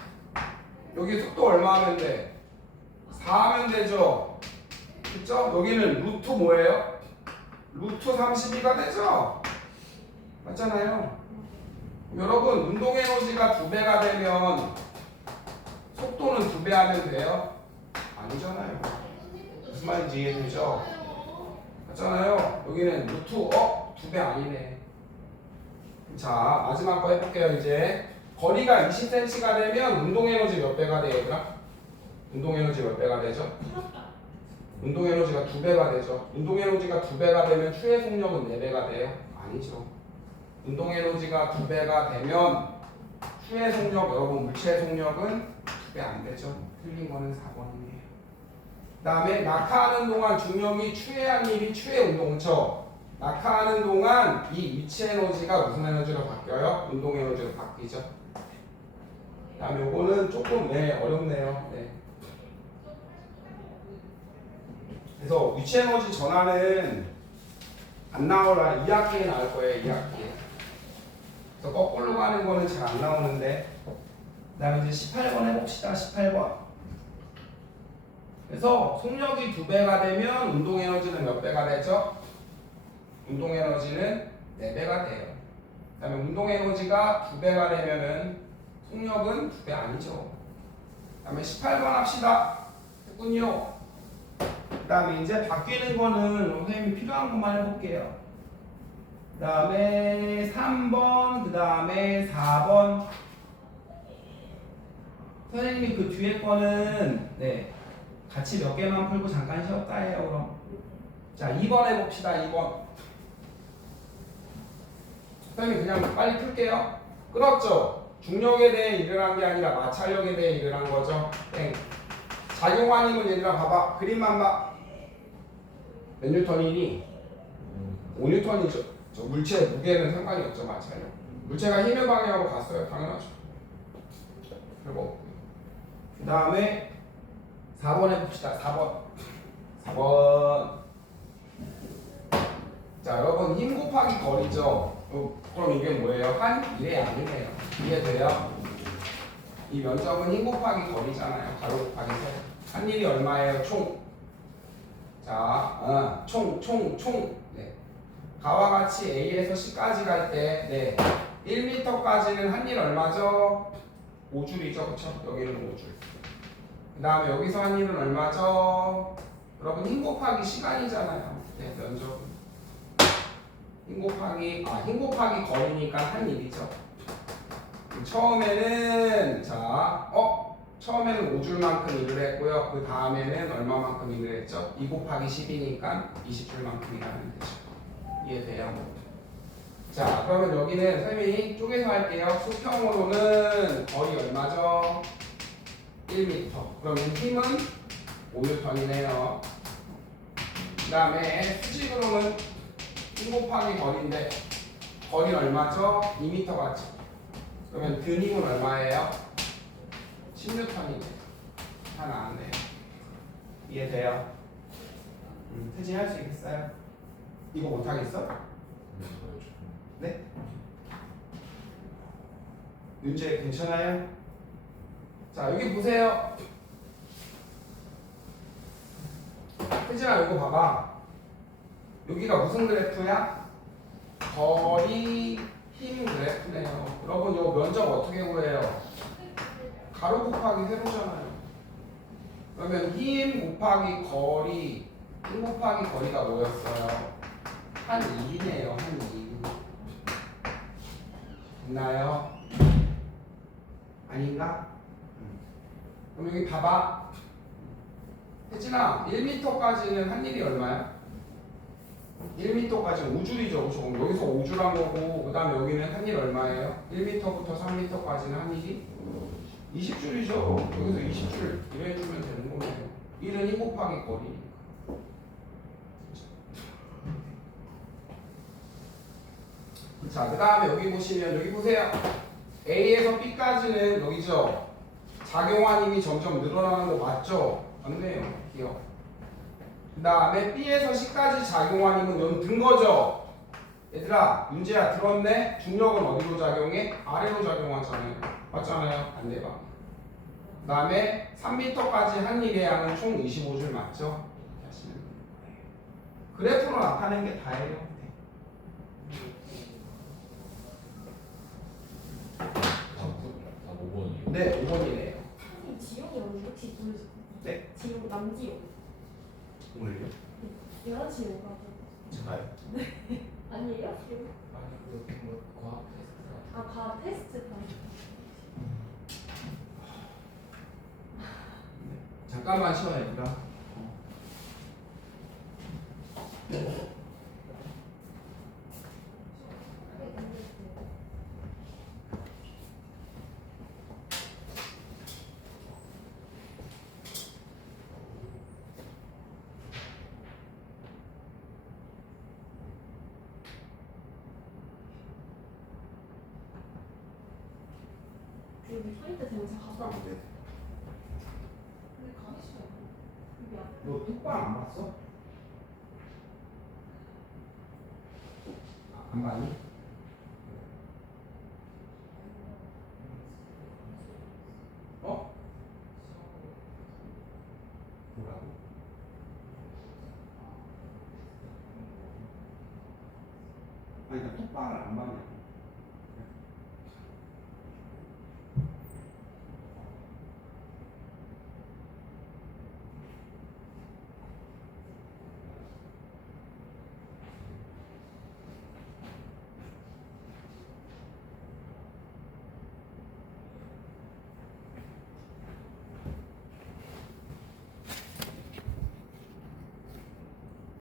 여기 속도 얼마 하면 돼? 4 하면 되죠? 그쵸? 여기는 루트 뭐예요? 루트 32가 되죠? 맞잖아요. 여러분, 운동 에너지가 2배가 되면 속도는 2배 하면 돼요? 아니잖아요. 무슨 말인지 이해되죠? 맞잖아요. 여기는 루트 2배 아니네. 자, 마지막 거 해볼게요. 이제 거리가 20cm가 되면 운동 에너지 몇 배가 돼, 얘들아? 운동 에너지 몇 배가 되죠? 운동 에너지가 2배가 되죠. 운동 에너지가 2배가 되면 추의 속력은 4배가 돼요? 아니죠. 운동 에너지가 2배가 되면 추의 속력, 여러분 물체의 속력은 2배 안 되죠. 틀린 거는 4번이에요. 그 다음에 낙하하는 동안 중력이 추해한 일이 추의 운동죠. 낙하하는 동안 이 위치 에너지가 무슨 에너지로 바뀌어요? 운동 에너지로 바뀌죠. 그 다음에 요거는 조금 어렵네요. 네. 그래서 위치 에너지 전환은 안 나오라 2학기에 나올 거예요. 2학기에. 그래서 거꾸로 가는 거는 잘 안 나오는데. 그 다음에 이제 18번 해봅시다. 18번. 그래서 속력이 2배가 되면 운동 에너지는 몇 배가 되죠? 운동 에너지는 4배가 돼요. 그 다음에 운동 에너지가 2배가 되면은 속력은 2배 아니죠. 그 다음에 18번 합시다. 됐군요. 그 다음에 이제 바뀌는 거는 선생님이 필요한 것만 해볼게요. 그 다음에 3번, 그 다음에 4번. 선생님이 그 뒤에 거는 같이 몇 개만 풀고 잠깐 쉬었다 해요. 그럼 자, 2번 해봅시다. 2번. 선생님 그냥 빨리 풀게요. 끌었죠? 중력에 대해 일을 한 게 아니라 마찰력에 대해 일을 한 거죠. 땡. 작용한 힘은 얘들아 봐봐. 그림만 봐. 몇 뉴턴이니? 5뉴턴이죠. 저 물체의 무게는 상관이 없죠. 마찰력. 물체가 힘의 방향으로 갔어요. 당연하죠. 그리고 그 다음에 4번 해봅시다. 4번. 자, 여러분 힘 곱하기 거리죠. 그럼 이게 뭐예요? 한 일의 양이네요. 이해돼요? 이 면적은 힘 곱하기 거리잖아요. 가로 곱하기 세. 한 일이 얼마예요? 총. 자, 총. 네. 가와 같이 A에서 C까지 갈 때, 1m까지는 한 일 얼마죠? 5줄이죠, 그쵸? 여기는 5줄. 그 다음에 여기서 한 일은 얼마죠? 여러분 힘 곱하기 시간이잖아요. 네, 면적은. 힘 곱하기 거리니까 한 일이죠. 처음에는 처음에는 5줄만큼 일을 했고요. 그 다음에는 얼마만큼 일을 했죠? 2 곱하기 10이니까 20줄만큼 일하면 되죠. 이해돼요? 자, 그러면 여기는 선생님이 쪼개서 할게요. 수평으로는 거리 얼마죠? 1m. 그러면 힘은 5N이네요. 그 다음에 수직으로는 힘 곱하기 거리인데 거리는 얼마죠? 2m 같죠? 그러면 든 힘은 얼마예요? 10N이네. 다 나왔네요. 이해돼요? 태진 할 수 있겠어요? 이거 못하겠어? 네? 윤재 괜찮아요? 자, 여기 보세요. 태진아, 이거 봐봐. 여기가 무슨 그래프야? 거리 힘 그래프네요. 여러분, 요 면적 어떻게 구해요? 가로 곱하기 세로잖아요. 그러면 힘 곱하기 거리, 힘 곱하기 거리가 뭐였어요? 한 2네요. 한 2. 됐나요? 아닌가? 그럼 여기 봐봐. 혜진아, 1m까지는 한 일이 얼마야? 1m까지는 5줄이죠. 그럼 여기서 5줄한 거고, 그 다음에 여기는 한 일 얼마예요? 1m부터 3m까지는 한 일이 20줄이죠. 여기서 20줄 이래 해주면 되는 거예요. 1은 2 곱하기 거리. 자, 그 다음에 여기 보시면, 여기 보세요. A에서 B까지는 여기죠. 작용한 힘이 점점 늘어나는 거 맞죠? 맞네요. 기억. 그 다음에 B에서 C까지 작용한 힘은 여기 든 거죠. 얘들아, 문제야 들었네? 중력은 어디로 작용해? 아래로 작용하잖아요. 맞잖아요. 반대방. 그 다음에 3m까지 한 일에 하는 총 25줄 맞죠? 이렇게 하시면 돼요. 그래프로 나타내는 게 다예요. 아 5번이요. 네, 5번이네요. 선생님 지용이 언니 혹시 모르시죠? 네? 지용 남지용 오늘요? 여자친구 오빠죠? 제가요? 아니에요? 지용? 아니 그 과학 테스트. 아 과학 테스트 반. 잠깐만 쉬어야 얘들아. 여기 포인트 대명사 가봐. 근데 강의 시간 여기 앞에. 너 톡방 안 봤어? 안 봤니? 어? 뭐라고? 아니 나 톡방을 안 봤냐?